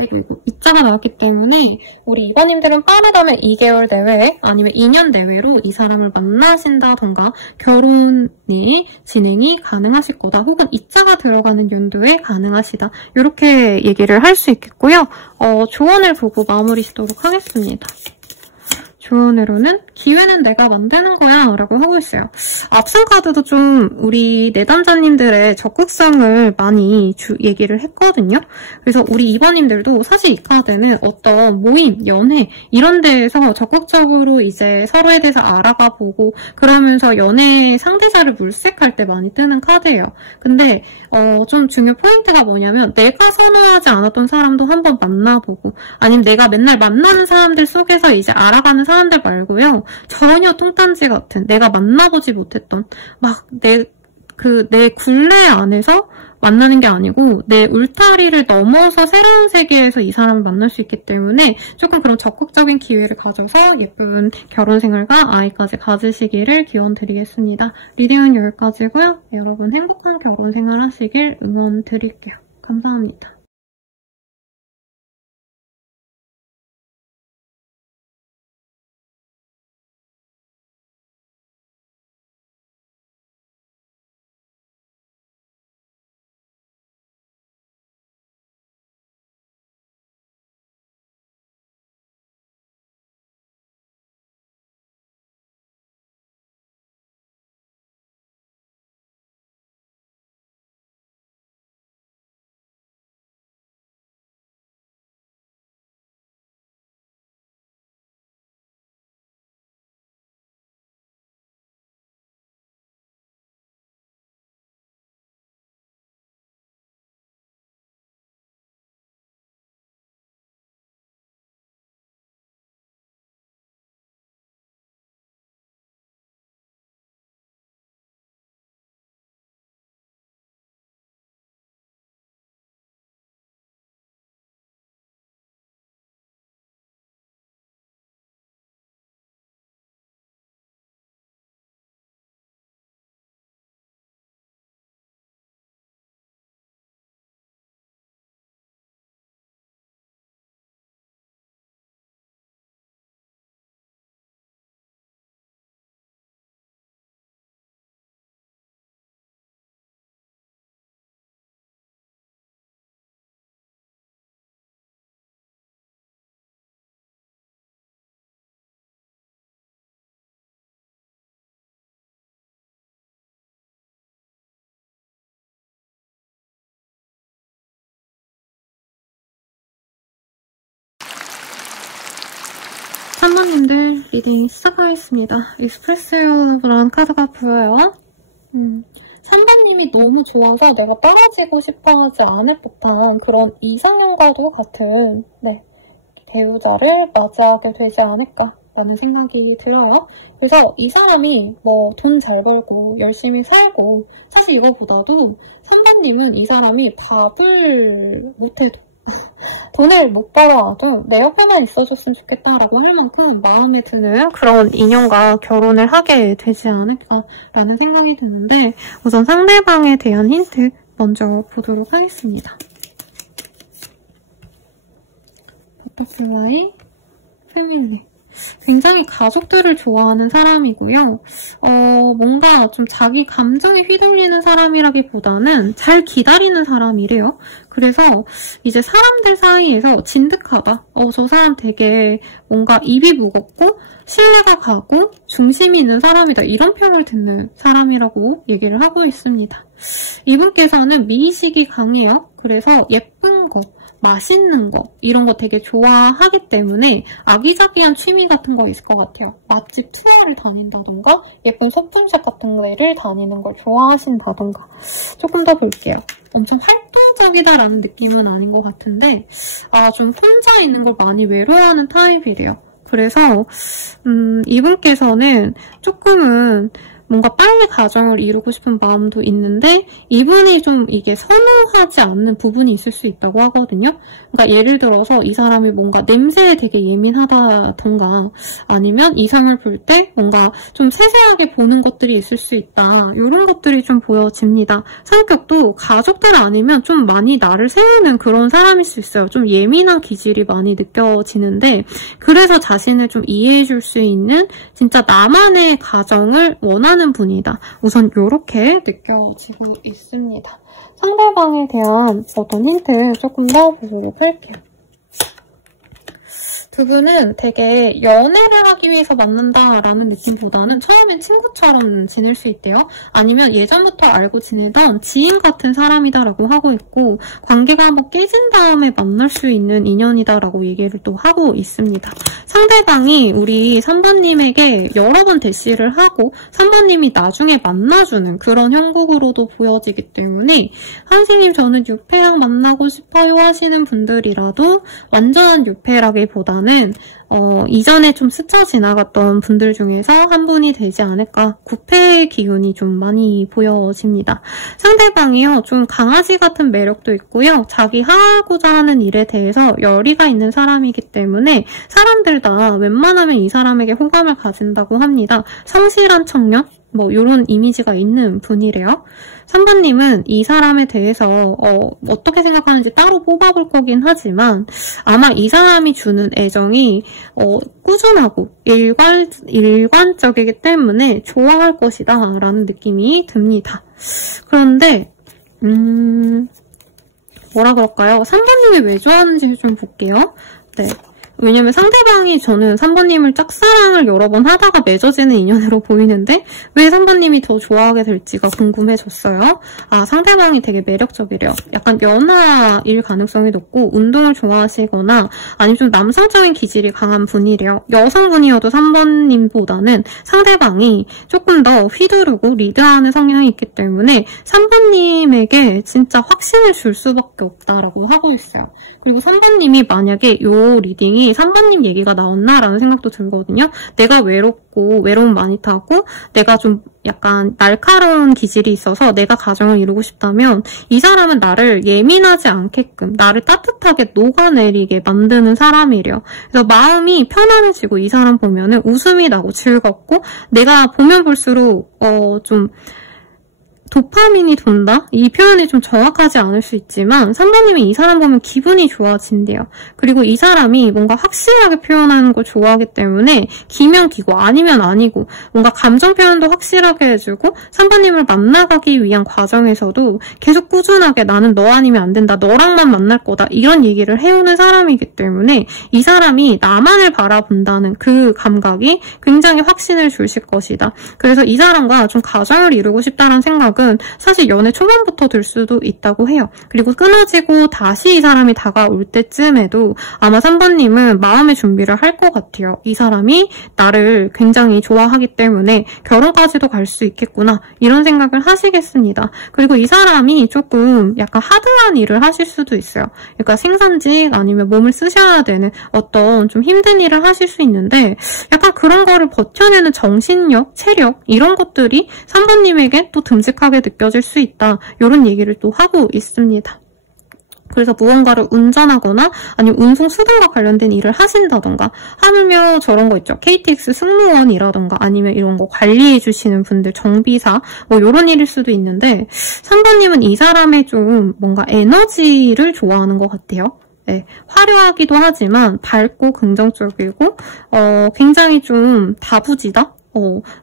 아이고, 입자가 나왔기 때문에 우리 이번님들은 빠르다면 2개월 내외 아니면 2년 내외로 이 사람을 만나신다던가 결혼이 진행이 가능하실 거다. 혹은 입자가 들어가는 연도에 가능하시다. 이렇게 얘기를 할 수 있겠고요. 조언을 보고 마무리 짓도록 하겠습니다. 조언으로는 기회는 내가 만드는 거야 라고 하고 있어요. 앞선 카드도 좀 우리 내담자님들의 적극성을 많이 얘기를 했거든요. 그래서 우리 2번님들도 사실 이 카드는 어떤 모임, 연애 이런 데에서 적극적으로 이제 서로에 대해서 알아가 보고 그러면서 연애 상대자를 물색할 때 많이 뜨는 카드예요. 근데 좀 중요 포인트가 뭐냐면 내가 선호하지 않았던 사람도 한번 만나보고 아니면 내가 맨날 만나는 사람들 속에서 이제 알아가는 사람들 말고요. 전혀 뚱딴지 같은 내가 만나보지 못했던 막 내 굴레 안에서 만나는 게 아니고 내 울타리를 넘어서 새로운 세계에서 이 사람을 만날 수 있기 때문에 조금 그런 적극적인 기회를 가져서 예쁜 결혼 생활과 아이까지 가지시기를 기원 드리겠습니다. 리딩은 여기까지고요. 여러분 행복한 결혼 생활 하시길 응원 드릴게요. 감사합니다. 산모님들 리딩 시작하겠습니다. 익스프레스라는 카드가 보여요. 3번님이 너무 좋아서 내가 떨어지고 싶어하지 않을 법한 그런 이상형과도 같은 배우자를 맞이하게 되지 않을까라는 생각이 들어요. 그래서 이 사람이 뭐 돈 잘 벌고 열심히 살고 사실 이거보다도 3번님은 이 사람이 밥을 못해도 돈을 못 벌어와도 내 옆에만 있어줬으면 좋겠다라고 할 만큼 마음에 드는 그런 인연과 결혼을 하게 되지 않을까라는 생각이 드는데 우선 상대방에 대한 힌트 먼저 보도록 하겠습니다. 버터플라이, 패밀리. 굉장히 가족들을 좋아하는 사람이고요. 뭔가 좀 자기 감정에 휘둘리는 사람이라기보다는 잘 기다리는 사람이래요. 그래서 이제 사람들 사이에서 진득하다. 저 사람 되게 뭔가 입이 무겁고 신뢰가 가고 중심이 있는 사람이다. 이런 평을 듣는 사람이라고 얘기를 하고 있습니다. 이분께서는 미의식이 강해요. 그래서 예쁜 거, 맛있는 거 이런 거 되게 좋아하기 때문에 아기자기한 취미 같은 거 있을 것 같아요. 맛집 투어를 다닌다던가 예쁜 소품샵 같은 데를 다니는 걸 좋아하신다던가 조금 더 볼게요. 엄청 활동적이다라는 느낌은 아닌 것 같은데 좀 혼자 있는 걸 많이 외로워하는 타입이래요. 그래서 이분께서는 조금은 뭔가 빨리 가정을 이루고 싶은 마음도 있는데 이분이 좀 이게 선호하지 않는 부분이 있을 수 있다고 하거든요. 그러니까 예를 들어서 이 사람이 뭔가 냄새에 되게 예민하다던가 아니면 이성을 볼 때 뭔가 좀 세세하게 보는 것들이 있을 수 있다. 이런 것들이 좀 보여집니다. 성격도 가족들 아니면 좀 많이 나를 세우는 그런 사람일 수 있어요. 좀 예민한 기질이 많이 느껴지는데 그래서 자신을 좀 이해해줄 수 있는 진짜 나만의 가정을 원하는 분이다. 우선 이렇게 느껴지고 있습니다. 상대방에 대한 어떤 힌트 조금 더 보도록 할게요. 그분은 되게 연애를 하기 위해서 만난다라는 느낌보다는 처음엔 친구처럼 지낼 수 있대요. 아니면 예전부터 알고 지내던 지인 같은 사람이다라고 하고 있고 관계가 한번 깨진 다음에 만날 수 있는 인연이다라고 얘기를 또 하고 있습니다. 상대방이 우리 3번님에게 여러 번 대시를 하고 3번님이 나중에 만나주는 그런 형국으로도 보여지기 때문에 한시님 저는 유패랑 만나고 싶어요 하시는 분들이라도 완전한 유패라기보다는 이전에 좀 스쳐 지나갔던 분들 중에서 한 분이 되지 않을까. 구패의 기운이 좀 많이 보여집니다. 상대방이요, 좀 강아지 같은 매력도 있고요. 자기 하고자 하는 일에 대해서 열의가 있는 사람이기 때문에 사람들 다 웬만하면 이 사람에게 호감을 가진다고 합니다. 성실한 청년? 뭐 이런 이미지가 있는 분이래요. 3번님은 이 사람에 대해서 어떻게 생각하는지 따로 뽑아볼 거긴 하지만 아마 이 사람이 주는 애정이 꾸준하고 일관적이기 때문에 좋아할 것이다 라는 느낌이 듭니다. 그런데 뭐라 그럴까요? 3번님이 왜 좋아하는지 좀 볼게요. 네. 왜냐면 상대방이 저는 3번님을 짝사랑을 여러 번 하다가 맺어지는 인연으로 보이는데 왜 3번님이 더 좋아하게 될지가 궁금해졌어요. 아, 상대방이 되게 매력적이래요. 약간 연하일 가능성이 높고 운동을 좋아하시거나 아니면 좀 남성적인 기질이 강한 분이래요. 여성분이어도 3번님보다는 상대방이 조금 더 휘두르고 리드하는 성향이 있기 때문에 3번님에게 진짜 확신을 줄 수밖에 없다라고 하고 있어요. 그리고 3번님이 만약에 요 리딩이 3번님 얘기가 나왔나라는 생각도 들거든요. 내가 외롭고 외로움 많이 타고 내가 좀 약간 날카로운 기질이 있어서 내가 가정을 이루고 싶다면 이 사람은 나를 예민하지 않게끔 나를 따뜻하게 녹아내리게 만드는 사람이래요. 그래서 마음이 편안해지고 이 사람 보면은 웃음이 나고 즐겁고 내가 보면 볼수록 좀 도파민이 돈다? 이 표현이 좀 정확하지 않을 수 있지만 3번님이 이 사람 보면 기분이 좋아진대요. 그리고 이 사람이 뭔가 확실하게 표현하는 걸 좋아하기 때문에 기면 기고 아니면 아니고 뭔가 감정 표현도 확실하게 해주고 3번님을 만나가기 위한 과정에서도 계속 꾸준하게 나는 너 아니면 안 된다. 너랑만 만날 거다. 이런 얘기를 해오는 사람이기 때문에 이 사람이 나만을 바라본다는 그 감각이 굉장히 확신을 주실 것이다. 그래서 이 사람과 좀 가정을 이루고 싶다는 생각은 사실 연애 초반부터 들 수도 있다고 해요. 그리고 끊어지고 다시 이 사람이 다가올 때쯤에도 아마 3번님은 마음의 준비를 할 것 같아요. 이 사람이 나를 굉장히 좋아하기 때문에 결혼까지도 갈 수 있겠구나 이런 생각을 하시겠습니다. 그리고 이 사람이 조금 약간 하드한 일을 하실 수도 있어요. 그러니까 생산직 아니면 몸을 쓰셔야 되는 어떤 좀 힘든 일을 하실 수 있는데 약간 그런 거를 버텨내는 정신력, 체력 이런 것들이 3번님에게 또 듬직하게 느껴질 수 있다. 이런 얘기를 또 하고 있습니다. 그래서 무언가를 운전하거나 아니면 운송수단과 관련된 일을 하신다던가 하물며 저런 거 있죠. KTX 승무원이라던가 아니면 이런 거 관리해 주시는 분들, 정비사 뭐 이런 일일 수도 있는데 3번님은 이 사람의 좀 뭔가 에너지를 좋아하는 것 같아요. 네, 화려하기도 하지만 밝고 긍정적이고 굉장히 좀 다부지다?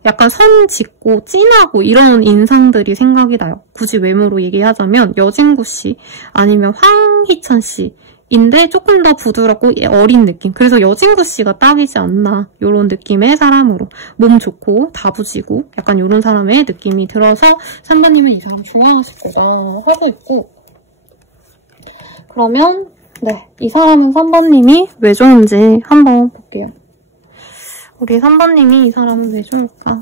약간 선 짚고 진하고 이런 인상들이 생각이 나요. 굳이 외모로 얘기하자면 여진구 씨 아니면 황희찬 씨인데 조금 더 부드럽고 어린 느낌. 그래서 여진구 씨가 딱이지 않나 이런 느낌의 사람으로 몸 좋고 다부지고 약간 이런 사람의 느낌이 들어서 3번님은 이 사람 좋아하실 거다 하고 있고 그러면 네, 이 사람은 3번님이 왜 좋은지 한번 볼게요. 우리 3번님이 이 사람은 왜 좋을까?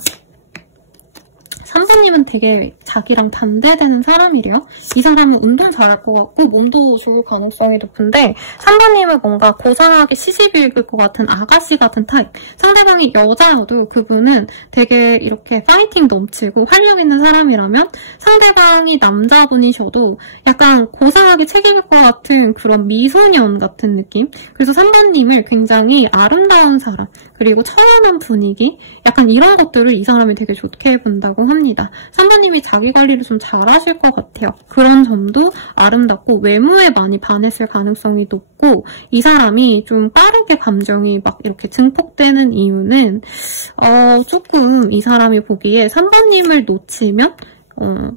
3번님은 되게 자기랑 반대되는 사람이래요. 이 사람은 운동 잘할 것 같고 몸도 좋을 가능성이 높은데 3번님은 뭔가 고상하게 시집이 읽을 것 같은 아가씨 같은 타입. 상대방이 여자여도 그분은 되게 이렇게 파이팅 넘치고 활력 있는 사람이라면 상대방이 남자분이셔도 약간 고상하게 책 읽을 것 같은 그런 미소년 같은 느낌. 그래서 3번님을 굉장히 아름다운 사람 그리고 처연한 분위기 약간 이런 것들을 이 사람이 되게 좋게 본다고 합니다. 3번님이 자기 관리를 좀 잘하실 것 같아요. 그런 점도 아름답고 외모에 많이 반했을 가능성이 높고 이 사람이 좀 빠르게 감정이 막 이렇게 증폭되는 이유는 조금 이 사람이 보기에 3번님을 놓치면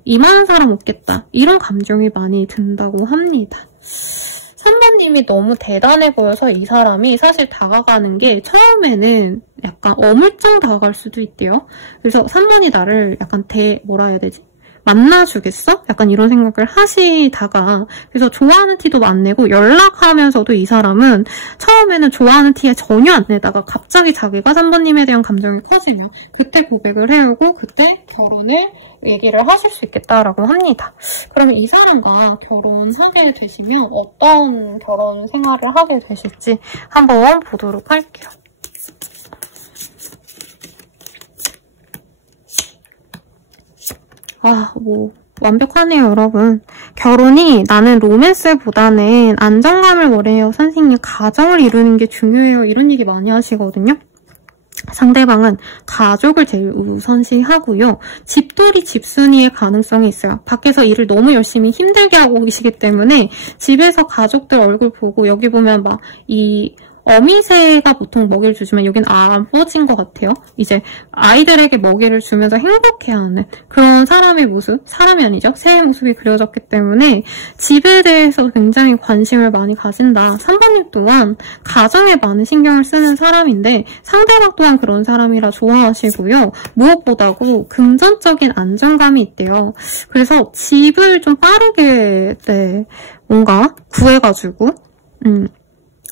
이만한 사람 없겠다. 이런 감정이 많이 든다고 합니다. 3번님이 너무 대단해 보여서 이 사람이 사실 다가가는 게 처음에는 약간 어물쩡 다가갈 수도 있대요. 그래서 3번이 나를 약간 뭐라 해야 되지? 만나주겠어? 약간 이런 생각을 하시다가 그래서 좋아하는 티도 안 내고 연락하면서도 이 사람은 처음에는 좋아하는 티에 전혀 안 내다가 갑자기 자기가 3번님에 대한 감정이 커지면 그때 고백을 해오고 그때 결혼을 얘기를 하실 수 있겠다라고 합니다. 그러면 이 사람과 결혼하게 되시면 어떤 결혼 생활을 하게 되실지 한번 보도록 할게요. 완벽하네요, 여러분. 결혼이 나는 로맨스보다는 안정감을 원해요. 선생님, 가정을 이루는 게 중요해요. 이런 얘기 많이 하시거든요. 상대방은 가족을 제일 우선시하고요. 집돌이 집순이의 가능성이 있어요. 밖에서 일을 너무 열심히 힘들게 하고 계시기 때문에 집에서 가족들 얼굴 보고 여기 보면 막 어미새가 보통 먹이를 주지만 여긴 안 뻗진 것 같아요. 이제 아이들에게 먹이를 주면서 행복해하는 그런 사람의 모습, 사람이 아니죠. 새의 모습이 그려졌기 때문에 집에 대해서 굉장히 관심을 많이 가진다. 3번님 또한 가정에 많은 신경을 쓰는 사람인데 상대방 또한 그런 사람이라 좋아하시고요. 무엇보다도 금전적인 안정감이 있대요. 그래서 집을 좀 빠르게 뭔가 구해가지고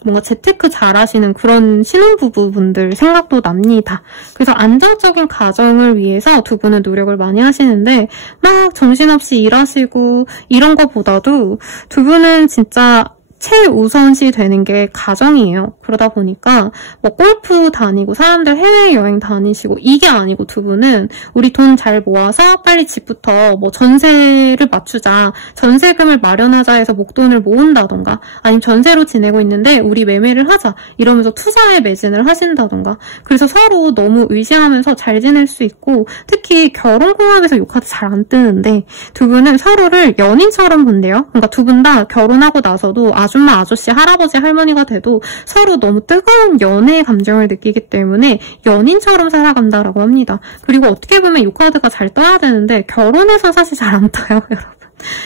뭔가 재테크 잘하시는 그런 신혼부부분들 생각도 납니다. 그래서 안정적인 가정을 위해서 두 분은 노력을 많이 하시는데 막 정신없이 일하시고 이런 것보다도 두 분은 진짜 최우선시 되는 게 가정이에요. 그러다 보니까 뭐 골프 다니고 사람들 해외여행 다니시고 이게 아니고 두 분은 우리 돈 잘 모아서 빨리 집부터 뭐 전세를 맞추자, 전세금을 마련하자 해서 목돈을 모은다던가 아니면 전세로 지내고 있는데 우리 매매를 하자 이러면서 투자에 매진을 하신다던가 그래서 서로 너무 의지하면서 잘 지낼 수 있고 특히 결혼공학에서 요 카드 잘 안 뜨는데 두 분은 서로를 연인처럼 본대요. 그러니까 두 분 다 결혼하고 나서도 아줌마, 아저씨, 할아버지, 할머니가 돼도 서로 너무 뜨거운 연애의 감정을 느끼기 때문에 연인처럼 살아간다라고 합니다. 그리고 어떻게 보면 이 카드가 잘 떠야 되는데 결혼해서 사실 잘 안 떠요, 여러분.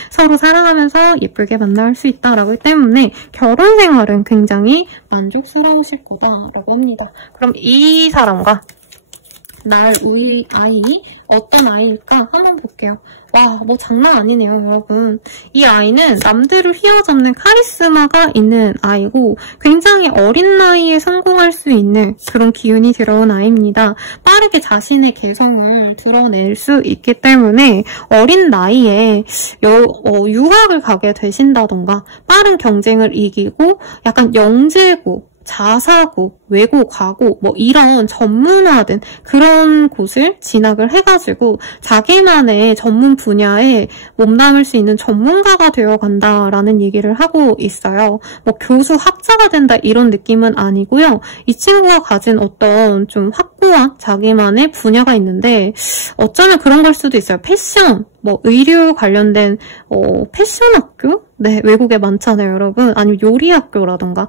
서로 사랑하면서 예쁘게 만날 수 있다라고 하기 때문에 결혼 생활은 굉장히 만족스러우실 거다라고 합니다. 그럼 이 사람과 날 우리 아이 어떤 아이일까 한번 볼게요. 와, 뭐 장난 아니네요, 여러분. 이 아이는 남들을 휘어잡는 카리스마가 있는 아이고 굉장히 어린 나이에 성공할 수 있는 그런 기운이 들어온 아이입니다. 빠르게 자신의 개성을 드러낼 수 있기 때문에 어린 나이에 유학을 가게 되신다던가 빠른 경쟁을 이기고 약간 영재고 자사고, 외고, 과고 뭐 이런 전문화된 그런 곳을 진학을 해가지고 자기만의 전문 분야에 몸담을 수 있는 전문가가 되어간다라는 얘기를 하고 있어요. 뭐 교수, 학자가 된다 이런 느낌은 아니고요. 이 친구가 가진 어떤 좀 확고한 자기만의 분야가 있는데 어쩌면 그런 걸 수도 있어요. 패션, 뭐 의류 관련된 패션 학교? 네, 외국에 많잖아요, 여러분. 아니면 요리 학교라던가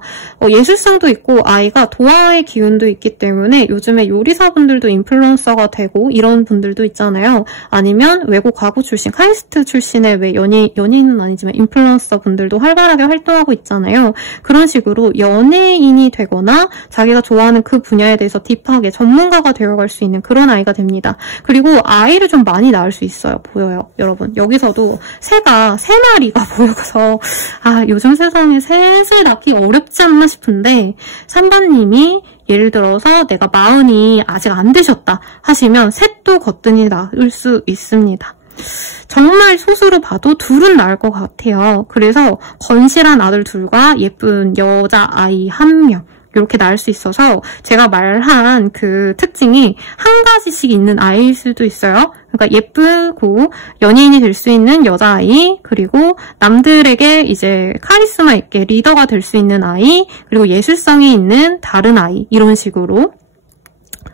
예술성도 있고 아이가 도화의 기운도 있기 때문에 요즘에 요리사분들도 인플루언서가 되고 이런 분들도 있잖아요. 아니면 외국 가구 출신, 카이스트 출신의 왜 연예인은 아니지만 인플루언서 분들도 활발하게 활동하고 있잖아요. 그런 식으로 연예인이 되거나 자기가 좋아하는 그 분야에 대해서 딥하게 전문가가 되어갈 수 있는 그런 아이가 됩니다. 그리고 아이를 좀 많이 낳을 수 있어요. 보여요, 여러분. 여기서도 새가 3마리가 보여서 요즘 세상에 셋을 낳기 어렵지 않나 싶은데 3번님이 예를 들어서 내가 40이 아직 안 되셨다 하시면 셋도 거뜬히 낳을 수 있습니다. 정말 소수로 봐도 둘은 낳을 것 같아요. 그래서 건실한 아들 둘과 예쁜 여자아이 1명 이렇게 낳을 수 있어서 제가 말한 그 특징이 한 가지씩 있는 아이일 수도 있어요. 그러니까 예쁘고 연예인이 될 수 있는 여자아이, 그리고 남들에게 이제 카리스마 있게 리더가 될 수 있는 아이, 그리고 예술성이 있는 다른 아이 이런 식으로.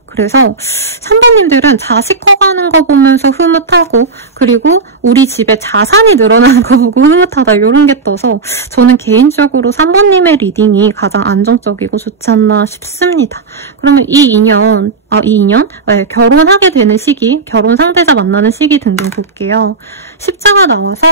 그래서 3번님들은 자식 커가는 거 보면서 흐뭇하고 그리고 우리 집에 자산이 늘어나는 거 보고 흐뭇하다 이런 게 떠서 저는 개인적으로 3번님의 리딩이 가장 안정적이고 좋지 않나 싶습니다. 그러면 이 인연, 네, 결혼하게 되는 시기, 결혼 상대자 만나는 시기 등등 볼게요. 십자가 나와서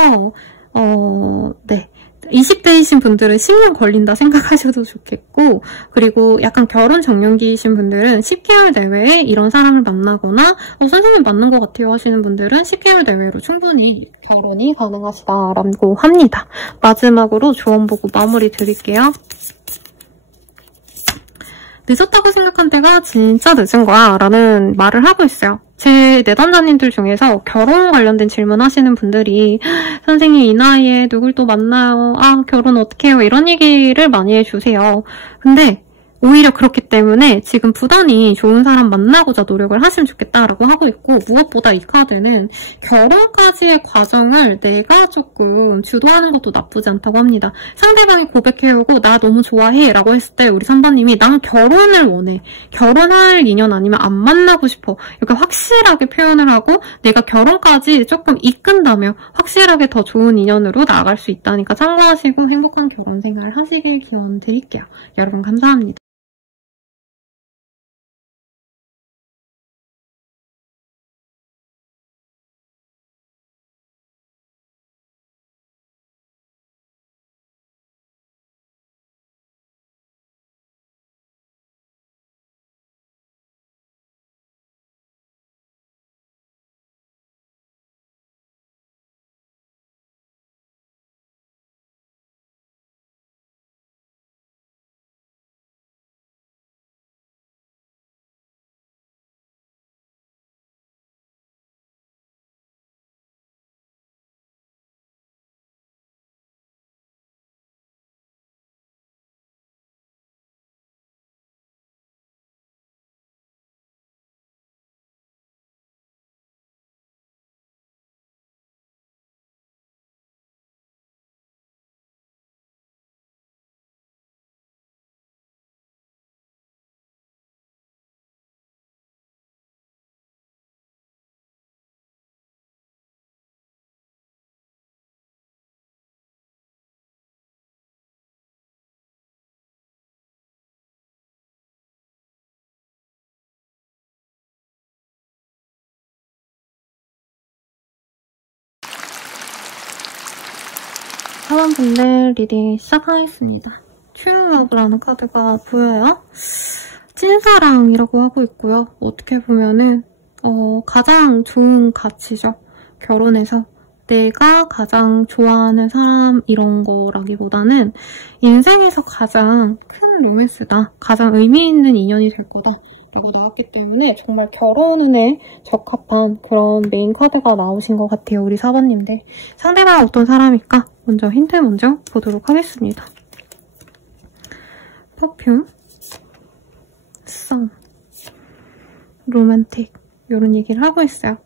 네, 20대이신 분들은 10년 걸린다 생각하셔도 좋겠고, 그리고 약간 결혼 정년기이신 분들은 10개월 내외에 이런 사람을 만나거나 선생님 맞는 것 같아요 하시는 분들은 10개월 내외로 충분히 결혼이 가능하시다라고 합니다. 마지막으로 조언 보고 마무리 드릴게요. 늦었다고 생각한 때가 진짜 늦은 거야 라는 말을 하고 있어요. 제 내담자님들 중에서 결혼 관련된 질문 하시는 분들이 선생님 이 나이에 누굴 또 만나요? 아 결혼 어떻게 해요? 이런 얘기를 많이 해주세요. 근데 오히려 그렇기 때문에 지금 부단히 좋은 사람 만나고자 노력을 하시면 좋겠다라고 하고 있고, 무엇보다 이 카드는 결혼까지의 과정을 내가 조금 주도하는 것도 나쁘지 않다고 합니다. 상대방이 고백해오고 나 너무 좋아해 라고 했을 때 우리 3번님이 난 결혼을 원해, 결혼할 인연 아니면 안 만나고 싶어, 이렇게 확실하게 표현을 하고 내가 결혼까지 조금 이끈다면 확실하게 더 좋은 인연으로 나아갈 수 있다니까 참고하시고 행복한 결혼 생활 하시길 기원 드릴게요. 여러분 감사합니다. 사원분들 리딩 시작하겠습니다. 트루러브라는 카드가 보여요. 찐사랑이라고 하고 있고요. 어떻게 보면은 가장 좋은 가치죠. 결혼해서 내가 가장 좋아하는 사람 이런 거라기보다는 인생에서 가장 큰 로맨스다, 가장 의미 있는 인연이 될 거다 라고 나왔기 때문에 정말 결혼운에 적합한 그런 메인 카드가 나오신 것 같아요. 우리 4번님들. 상대방 어떤 사람일까? 먼저 힌트 먼저 보도록 하겠습니다. 퍼퓸, 썸, 로맨틱 이런 얘기를 하고 있어요.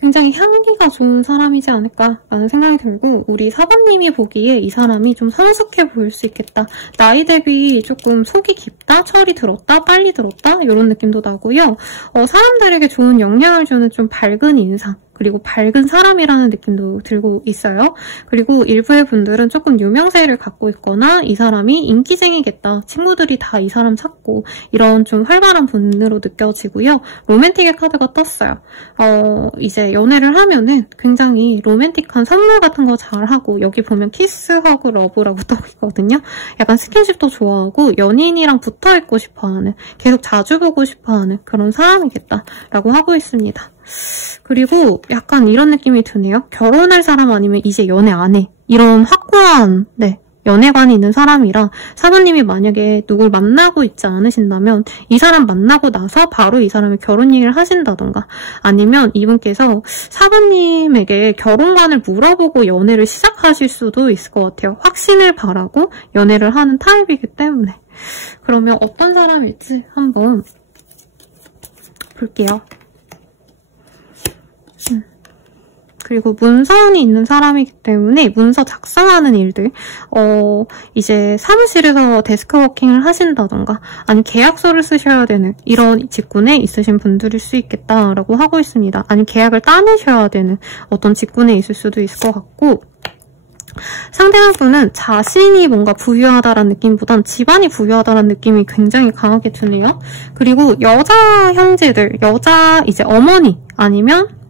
굉장히 향기가 좋은 사람이지 않을까라는 생각이 들고, 우리 4번님이 보기에 이 사람이 좀 성숙해 보일 수 있겠다. 나이 대비 조금 속이 깊다, 철이 들었다, 빨리 들었다 이런 느낌도 나고요. 사람들에게 좋은 영향을 주는 좀 밝은 인상, 그리고 밝은 사람이라는 느낌도 들고 있어요. 그리고 일부의 분들은 조금 유명세를 갖고 있거나 이 사람이 인기쟁이겠다, 친구들이 다 이 사람 찾고 이런 좀 활발한 분으로 느껴지고요. 로맨틱의 카드가 떴어요. 이제 연애를 하면은 굉장히 로맨틱한 선물 같은 거 잘하고, 여기 보면 키스, 허그, 러브라고 떠 있거든요. 약간 스킨십도 좋아하고 연인이랑 붙어있고 싶어하는, 계속 자주 보고 싶어하는 그런 사람이겠다라고 하고 있습니다. 그리고 약간 이런 느낌이 드네요. 결혼할 사람 아니면 이제 연애 안 해, 이런 확고한 연애관이 있는 사람이라, 사부님이 만약에 누굴 만나고 있지 않으신다면 이 사람 만나고 나서 바로 이 사람의 결혼 얘기를 하신다던가, 아니면 이분께서 사부님에게 결혼관을 물어보고 연애를 시작하실 수도 있을 것 같아요. 확신을 바라고 연애를 하는 타입이기 때문에. 그러면 어떤 사람일지 한번 볼게요. 그리고 문서운이 있는 사람이기 때문에 문서 작성하는 일들, 이제 사무실에서 데스크워킹을 하신다던가 아니면 계약서를 쓰셔야 되는 이런 직군에 있으신 분들일 수 있겠다라고 하고 있습니다. 아니면 계약을 따내셔야 되는 어떤 직군에 있을 수도 있을 것 같고, 상대방분은 자신이 뭔가 부유하다라는 느낌보단 집안이 부유하다라는 느낌이 굉장히 강하게 드네요. 그리고 여자 형제들, 여자 이제 어머니 아니면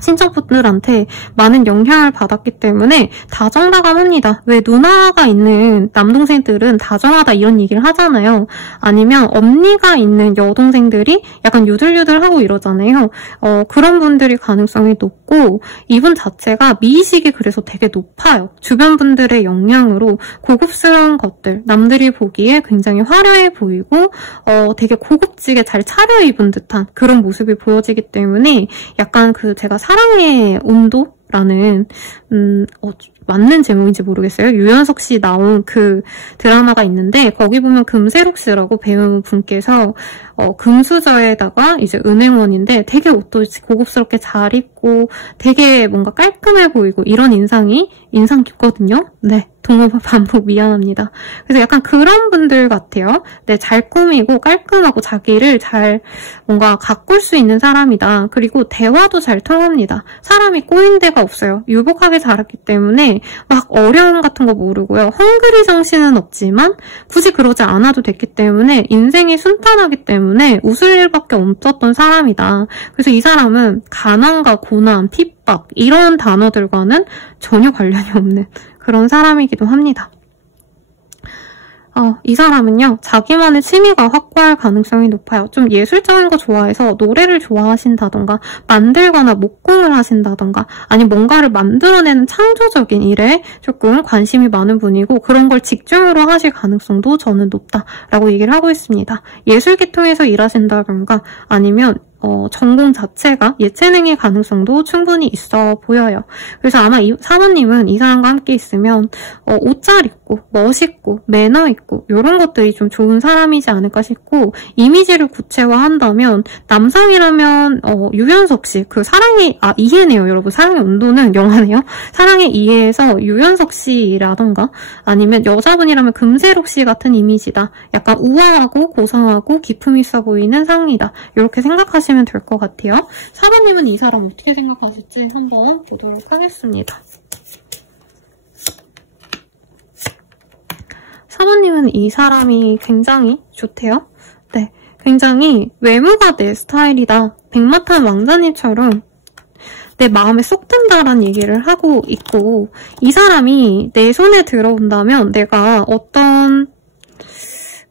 친척분들한테 많은 영향을 받았기 때문에 다정다감합니다. 왜 누나가 있는 남동생들은 다정하다 이런 얘기를 하잖아요. 아니면 언니가 있는 여동생들이 약간 유들유들하고 이러잖아요. 그런 분들이 가능성이 높고 이분 자체가 미의식이 그래서 되게 높아요. 주변 분들의 영향으로 고급스러운 것들, 남들이 보기에 굉장히 화려해 보이고 되게 고급지게 잘 차려입은 듯한 그런 모습이 보여지기 때문에 약간 제가 사랑의 온도라는 맞는 제목인지 모르겠어요. 유연석 씨 나온 그 드라마가 있는데 거기 보면 금세록 씨라고 배우분께서 금수저에다가 이제 은행원인데 되게 옷도 고급스럽게 잘 입고 되게 뭔가 깔끔해 보이고 이런 인상 깊거든요. 네. 동물 반복 미안합니다. 그래서 약간 그런 분들 같아요. 네, 잘 꾸미고 깔끔하고 자기를 잘 뭔가 가꿀 수 있는 사람이다. 그리고 대화도 잘 통합니다. 사람이 꼬인 데가 없어요. 유복하게 자랐기 때문에 막 어려움 같은 거 모르고요. 헝그리 정신은 없지만 굳이 그러지 않아도 됐기 때문에 인생이 순탄하기 때문에 웃을 일밖에 없었던 사람이다. 그래서 이 사람은 가난과 고난, 핍박 이런 단어들과는 전혀 관련이 없는 그런 사람이기도 합니다. 이 사람은요, 자기만의 취미가 확고할 가능성이 높아요. 좀 예술적인 거 좋아해서 노래를 좋아하신다던가, 만들거나 목공을 하신다던가, 아니면 뭔가를 만들어내는 창조적인 일에 조금 관심이 많은 분이고, 그런 걸 직중으로 하실 가능성도 저는 높다라고 얘기를 하고 있습니다. 예술계통에서 일하신다던가, 아니면 전공 자체가 예체능의 가능성도 충분히 있어 보여요. 그래서 아마 사모님은 이 사람과 함께 있으면 옷 잘 입고 멋있고 매너 있고 이런 것들이 좀 좋은 사람이지 않을까 싶고 이미지를 구체화한다면 남성이라면 유연석 씨 그 사랑의 이해네요. 여러분 사랑의 온도는 영화네요. 사랑의 이해에서 유연석 씨라던가 아니면 여자분이라면 금세록 씨 같은 이미지다. 약간 우아하고 고상하고 기품 있어 보이는 상이다. 이렇게 생각하시면 될 것 같아요. 사모님은 이 사람 어떻게 생각하실지 한번 보도록 하겠습니다. 사모님은 이 사람이 굉장히 좋대요. 네, 굉장히 외모가 내 스타일이다. 백마탄 왕자님처럼 내 마음에 쏙 든다라는 얘기를 하고 있고 이 사람이 내 손에 들어온다면 내가 어떤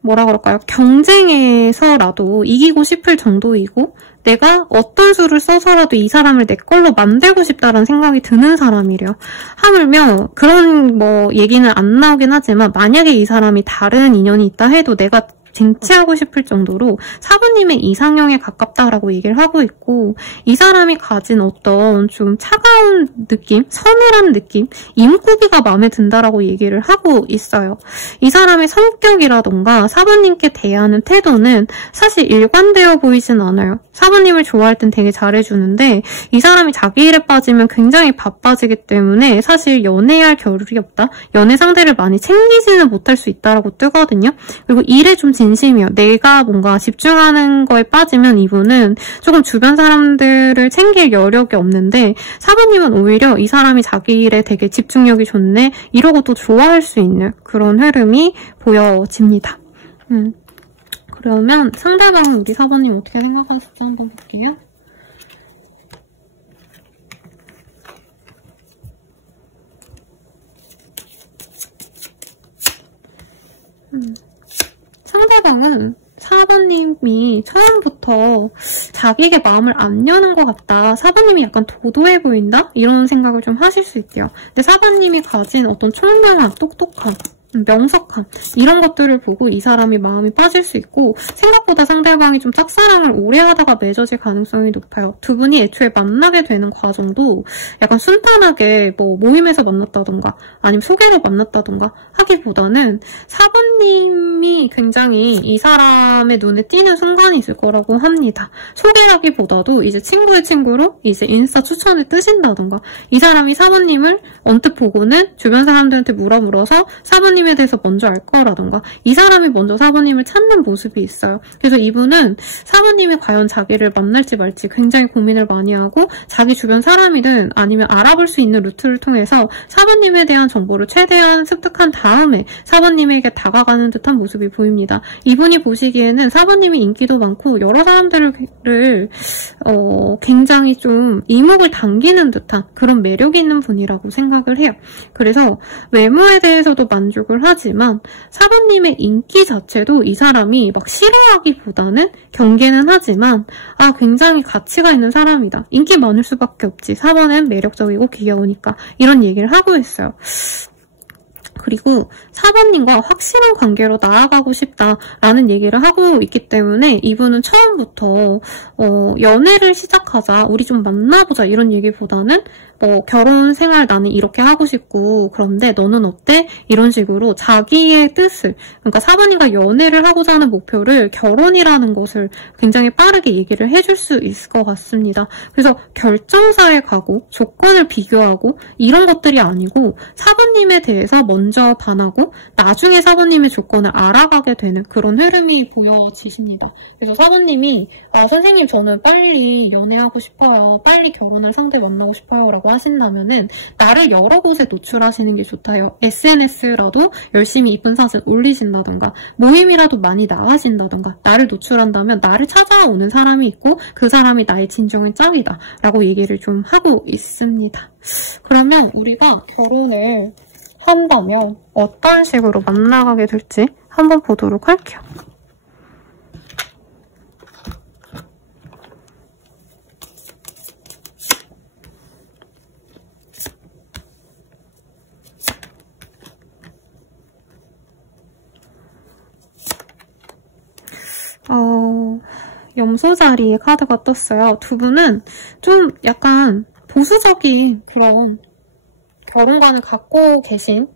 뭐라 그럴까요? 경쟁에서라도 이기고 싶을 정도이고 내가 어떤 수를 써서라도 이 사람을 내 걸로 만들고 싶다라는 생각이 드는 사람이래요. 하물며 그런 얘기는 안 나오긴 하지만 만약에 이 사람이 다른 인연이 있다 해도 내가 쟁취하고 싶을 정도로 사부님의 이상형에 가깝다라고 얘기를 하고 있고 이 사람이 가진 어떤 좀 차가운 느낌, 서늘한 느낌, 임꾸비가 마음에 든다라고 얘기를 하고 있어요. 이 사람의 성격이라던가 사부님께 대하는 태도는 사실 일관되어 보이진 않아요. 사부님을 좋아할 땐 되게 잘해주는데 이 사람이 자기 일에 빠지면 굉장히 바빠지기 때문에 사실 연애할 겨를이 없다. 연애 상대를 많이 챙기지는 못할 수 있다라고 뜨거든요. 그리고 일에 좀 진심이요. 내가 뭔가 집중하는 거에 빠지면 이분은 조금 주변 사람들을 챙길 여력이 없는데 사부님은 오히려 이 사람이 자기 일에 되게 집중력이 좋네. 이러고 또 좋아할 수 있는 그런 흐름이 보여집니다. 그러면 상대방은 우리 사부님 어떻게 생각하실지 한번 볼게요. 상대방은 사부님이 처음부터 자기에게 마음을 안 여는 것 같다. 사부님이 약간 도도해 보인다? 이런 생각을 좀 하실 수 있대요. 근데 사부님이 가진 어떤 총명함, 똑똑함, 명석함 이런 것들을 보고 이 사람이 마음이 빠질 수 있고 생각보다 상대방이 좀 짝사랑을 오래 하다가 맺어질 가능성이 높아요. 두 분이 애초에 만나게 되는 과정도 약간 순탄하게 모임에서 만났다던가 아니면 소개로 만났다던가 하기보다는 사부님이 굉장히 이 사람의 눈에 띄는 순간이 있을 거라고 합니다. 소개라기보다도 이제 친구의 친구로 이제 인스타 추천을 뜨신다던가 이 사람이 사부님을 언뜻 보고는 주변 사람들한테 물어서 사부님에 대해서 먼저 알 거라던가 이 사람이 먼저 사부님을 찾는 모습이 있어요. 그래서 이분은 사부님이 과연 자기를 만날지 말지 굉장히 고민을 많이 하고 자기 주변 사람이든 아니면 알아볼 수 있는 루트를 통해서 사부님에 대한 정보를 최대한 습득한 다음에 사부님에게 다가가는 듯한 모습이 보입니다. 이분이 보시기에는 4번님이 인기도 많고 여러 사람들을 굉장히 좀 이목을 당기는 듯한 그런 매력이 있는 분이라고 생각을 해요. 그래서 외모에 대해서도 만족을 하지만 4번님의 인기 자체도 이 사람이 막 싫어하기보다는 경계는 하지만 굉장히 가치가 있는 사람이다. 인기 많을 수밖에 없지. 4번은 매력적이고 귀여우니까 이런 얘기를 하고 있어요. 그리고 4번님과 확실한 관계로 나아가고 싶다라는 얘기를 하고 있기 때문에 이분은 처음부터 연애를 시작하자, 우리 좀 만나보자 이런 얘기보다는 결혼 생활 나는 이렇게 하고 싶고 그런데 너는 어때? 이런 식으로 자기의 뜻을, 그러니까 4번님과 연애를 하고자 하는 목표를 결혼이라는 것을 굉장히 빠르게 얘기를 해줄 수 있을 것 같습니다. 그래서 결정사에 가고 조건을 비교하고 이런 것들이 아니고 4번님에 대해서 먼저 반하고 나중에 4번님의 조건을 알아가게 되는 그런 흐름이 보여지십니다. 그래서 4번님이 선생님 저는 빨리 연애하고 싶어요. 빨리 결혼할 상대 만나고 싶어요. 라고 하신다면은 나를 여러 곳에 노출하시는 게 좋다요. SNS라도 열심히 이쁜 사진 올리신다던가 모임이라도 많이 나가신다던가 나를 노출한다면 나를 찾아오는 사람이 있고 그 사람이 나의 진정한 짝이다 라고 얘기를 좀 하고 있습니다. 그러면 우리가 결혼을 한다면 어떤 식으로 만나가게 될지 한번 보도록 할게요. 염소 자리에 카드가 떴어요. 두 분은 좀 약간 보수적인 그런 결혼관을 갖고 계신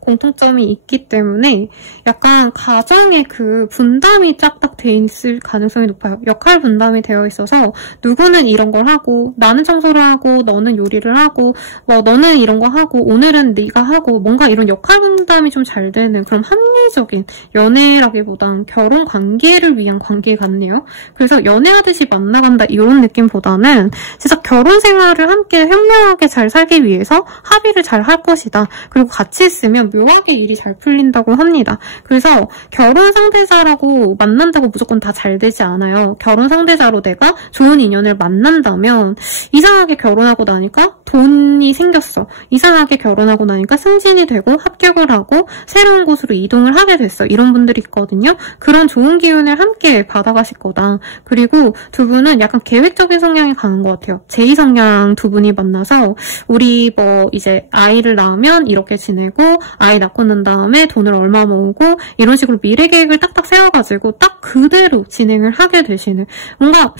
공통점이 있기 때문에 약간 가정의 그 분담이 짝딱 돼 있을 가능성이 높아요. 역할 분담이 되어 있어서 누구는 이런 걸 하고 나는 청소를 하고 너는 요리를 하고 너는 이런 거 하고 오늘은 네가 하고 뭔가 이런 역할 분담이 좀 잘 되는 그런 합리적인 연애라기보단 결혼 관계를 위한 관계 같네요. 그래서 연애하듯이 만나간다 이런 느낌보다는 진짜 결혼 생활을 함께 현명하게 잘 살기 위해서 합의를 잘 할 것이다. 그리고 같이 있으면 묘하게 일이 잘 풀린다고 합니다. 그래서 결혼 상대자라고 만난다고 무조건 다 잘 되지 않아요. 결혼 상대자로 내가 좋은 인연을 만난다면 이상하게 결혼하고 나니까 돈이 생겼어. 이상하게 결혼하고 나니까 승진이 되고 합격을 하고 새로운 곳으로 이동을 하게 됐어. 이런 분들이 있거든요. 그런 좋은 기운을 함께 받아가실 거다. 그리고 두 분은 약간 계획적인 성향이 강한 것 같아요. 제2 성향 두 분이 만나서 우리 이제 아이를 낳으면 이렇게 지내고 아이 낳고 난 다음에 돈을 얼마 모으고 이런 식으로 미래 계획을 딱딱 세워가지고 딱 그대로 진행을 하게 되시는 뭔가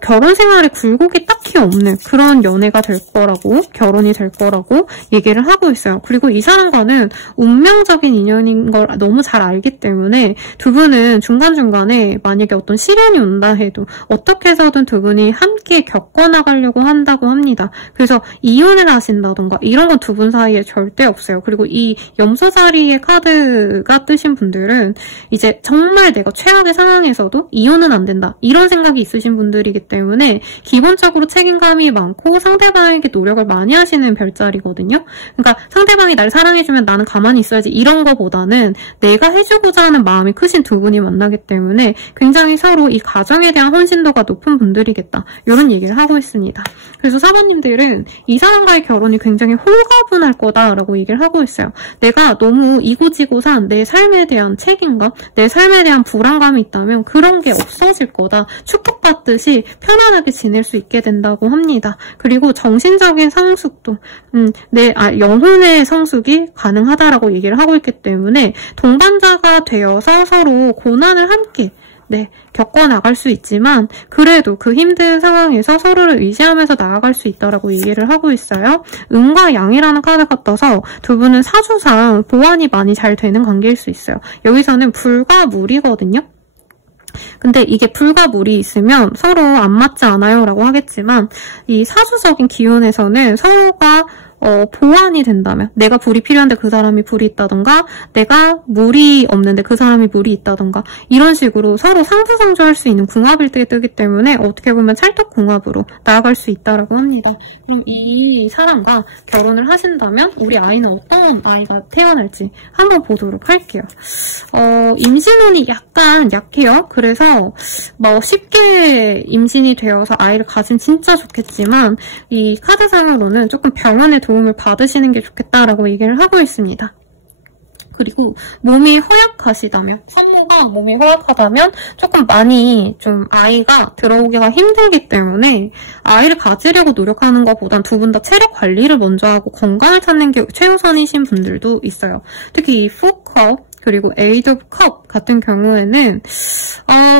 결혼 생활에 굴곡이 딱히 없는 그런 연애가 될 거라고 결혼이 될 거라고 얘기를 하고 있어요. 그리고 이 사람과는 운명적인 인연인 걸 너무 잘 알기 때문에 두 분은 중간중간에 만약에 어떤 시련이 온다 해도 어떻게 해서든 두 분이 함께 겪어나가려고 한다고 합니다. 그래서 이혼을 하신다던가 이런 건 두 분 사이에 절대 없어요. 그리고 이 염소자리의 카드가 뜨신 분들은 이제 정말 내가 최악의 상황에서도 이혼은 안 된다. 이런 생각이 있으신 분들이기 때문에 기본적으로 책임감이 많고 상대방에게 노력을 많이 하시는 별자리거든요. 그러니까 상대방이 날 사랑해주면 나는 가만히 있어야지 이런 거보다는 내가 해주고자 하는 마음이 크신 두 분이 만나기 때문에 굉장히 서로 이 가정에 대한 헌신도가 높은 분들이겠다. 이런 얘기를 하고 있습니다. 그래서 4번님들은 이 사람과의 결혼이 굉장히 홀가분할 거다라고 얘기를 하고 있어요. 내가 너무 이고지고 산 내 삶에 대한 책임감, 내 삶에 대한 불안감이 있다면 그런 게 없어질 거다. 축복받듯이 편안하게 지낼 수 있게 된다고 합니다. 그리고 정신적인 성숙도, 영혼의 성숙이 가능하다라고 얘기를 하고 있기 때문에 동반자가 되어서 서로 고난을 함께 겪어나갈 수 있지만 그래도 그 힘든 상황에서 서로를 의지하면서 나아갈 수 있다라고 얘기를 하고 있어요. 음과 양이라는 카드가 떠서 두 분은 사주상 보완이 많이 잘 되는 관계일 수 있어요. 여기서는 불과 물이거든요. 근데 이게 불과 물이 있으면 서로 안 맞지 않아요 라고 하겠지만 이 사주적인 기운에서는 서로가 보완이 된다면, 내가 불이 필요한데 그 사람이 불이 있다던가, 내가 물이 없는데 그 사람이 물이 있다던가, 이런 식으로 서로 상부상조할 수 있는 궁합일대에 뜨기 때문에 어떻게 보면 찰떡궁합으로 나아갈 수 있다라고 합니다. 그럼 이 사람과 결혼을 하신다면 우리 아이는 어떤 아이가 태어날지 한번 보도록 할게요. 임신운이 약간 약해요. 그래서 뭐 쉽게 임신이 되어서 아이를 가지면 진짜 좋겠지만 이 카드상으로는 조금 병원의 도움을 받으시는 게 좋겠다라고 얘기를 하고 있습니다. 그리고 몸이 허약하시다면, 산모가 몸이 허약하다면 조금 많이 좀 아이가 들어오기가 힘들기 때문에 아이를 가지려고 노력하는 것보단 두 분 다 체력 관리를 먼저 하고 건강을 찾는 게 최우선이신 분들도 있어요. 특히 이 4컵 그리고 에이드 오브 컵 같은 경우에는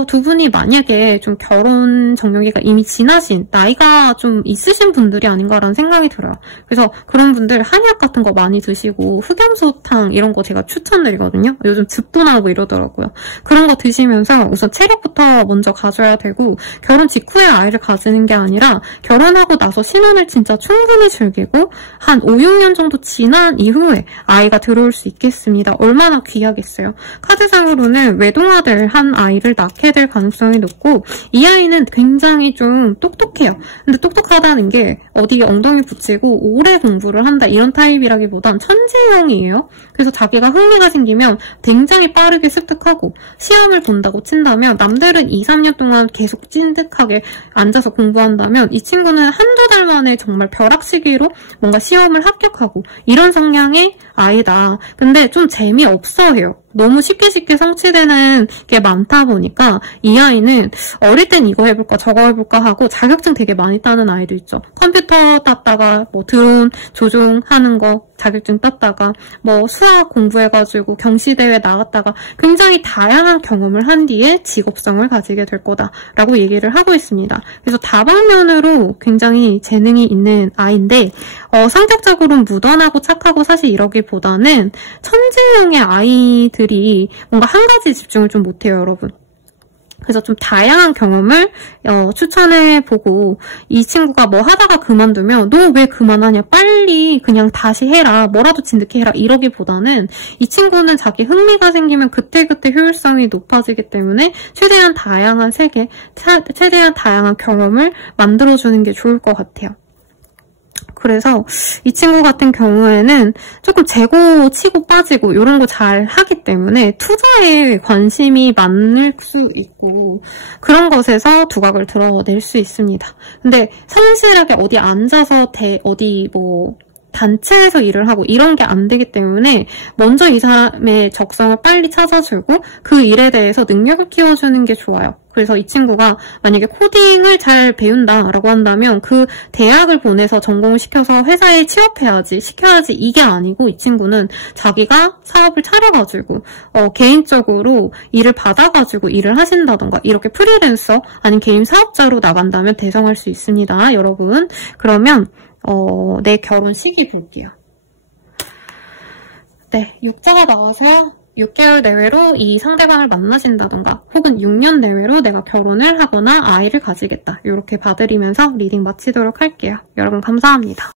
두 분이 만약에 좀 결혼 정년기가 이미 지나신 나이가 좀 있으신 분들이 아닌가라는 생각이 들어요. 그래서 그런 분들 한약 같은 거 많이 드시고 흑염소탕 이런 거 제가 추천드리거든요. 요즘 즙도 나오고 이러더라고요. 그런 거 드시면서 우선 체력부터 먼저 가져야 되고 결혼 직후에 아이를 가지는 게 아니라 결혼하고 나서 신혼을 진짜 충분히 즐기고 한 5, 6년 정도 지난 이후에 아이가 들어올 수 있겠습니다. 얼마나 귀하겠어요. 카드상으로는 외동아들 한 아이를 낳게 될 가능성이 높고 이 아이는 굉장히 좀 똑똑해요. 근데 똑똑하다는 게 어디 엉덩이 붙이고 오래 공부를 한다 이런 타입이라기보단 천재형이에요. 그래서 자기가 흥미가 생기면 굉장히 빠르게 습득하고 시험을 본다고 친다면 남들은 2, 3년 동안 계속 찐득하게 앉아서 공부한다면 이 친구는 한두 달 만에 정말 벼락시기로 뭔가 시험을 합격하고 이런 성향의 아이다. 근데 좀 재미없어 해요. 너무 쉽게 성취되는 게 많다 보니까 이 아이는 어릴 땐 이거 해볼까 저거 해볼까 하고 자격증 되게 많이 따는 아이도 있죠. 컴퓨터 땄다가 뭐 드론 조종하는 거 자격증 땄다가 뭐 수학 공부해가지고 경시대회 나갔다가 굉장히 다양한 경험을 한 뒤에 직업성을 가지게 될 거다라고 얘기를 하고 있습니다. 그래서 다방면으로 굉장히 재능이 있는 아이인데 성격적으로는 무던하고 착하고 사실 이러기보다는 천재형의 아이들이 뭔가 한 가지 집중을 좀 못해요, 여러분. 그래서 좀 다양한 경험을 추천해보고 이 친구가 뭐 하다가 그만두면 너 왜 그만하냐 빨리 그냥 다시 해라 뭐라도 진득해 해라 이러기보다는 이 친구는 자기 흥미가 생기면 그때그때 효율성이 높아지기 때문에 최대한 다양한 세계, 최대한 다양한 경험을 만들어주는 게 좋을 것 같아요. 그래서 이 친구 같은 경우에는 조금 재고 치고 빠지고 이런 거 잘 하기 때문에 투자에 관심이 많을 수 있고 그런 것에서 두각을 드러낼 수 있습니다. 근데 성실하게 어디 앉아서 어디 뭐 단체에서 일을 하고 이런 게 안 되기 때문에 먼저 이 사람의 적성을 빨리 찾아주고 그 일에 대해서 능력을 키워주는 게 좋아요. 그래서 이 친구가 만약에 코딩을 잘 배운다라고 한다면 그 대학을 보내서 전공을 시켜서 회사에 취업해야지 시켜야지 이게 아니고 이 친구는 자기가 사업을 차려가지고 개인적으로 일을 받아가지고 일을 하신다던가 이렇게 프리랜서 아니면 개인 사업자로 나간다면 대성할 수 있습니다. 여러분 그러면 내 결혼 시기 볼게요. 네, 6자가 나와서요. 6개월 내외로 이 상대방을 만나신다던가 혹은 6년 내외로 내가 결혼을 하거나 아이를 가지겠다. 이렇게 봐드리면서 리딩 마치도록 할게요. 여러분 감사합니다.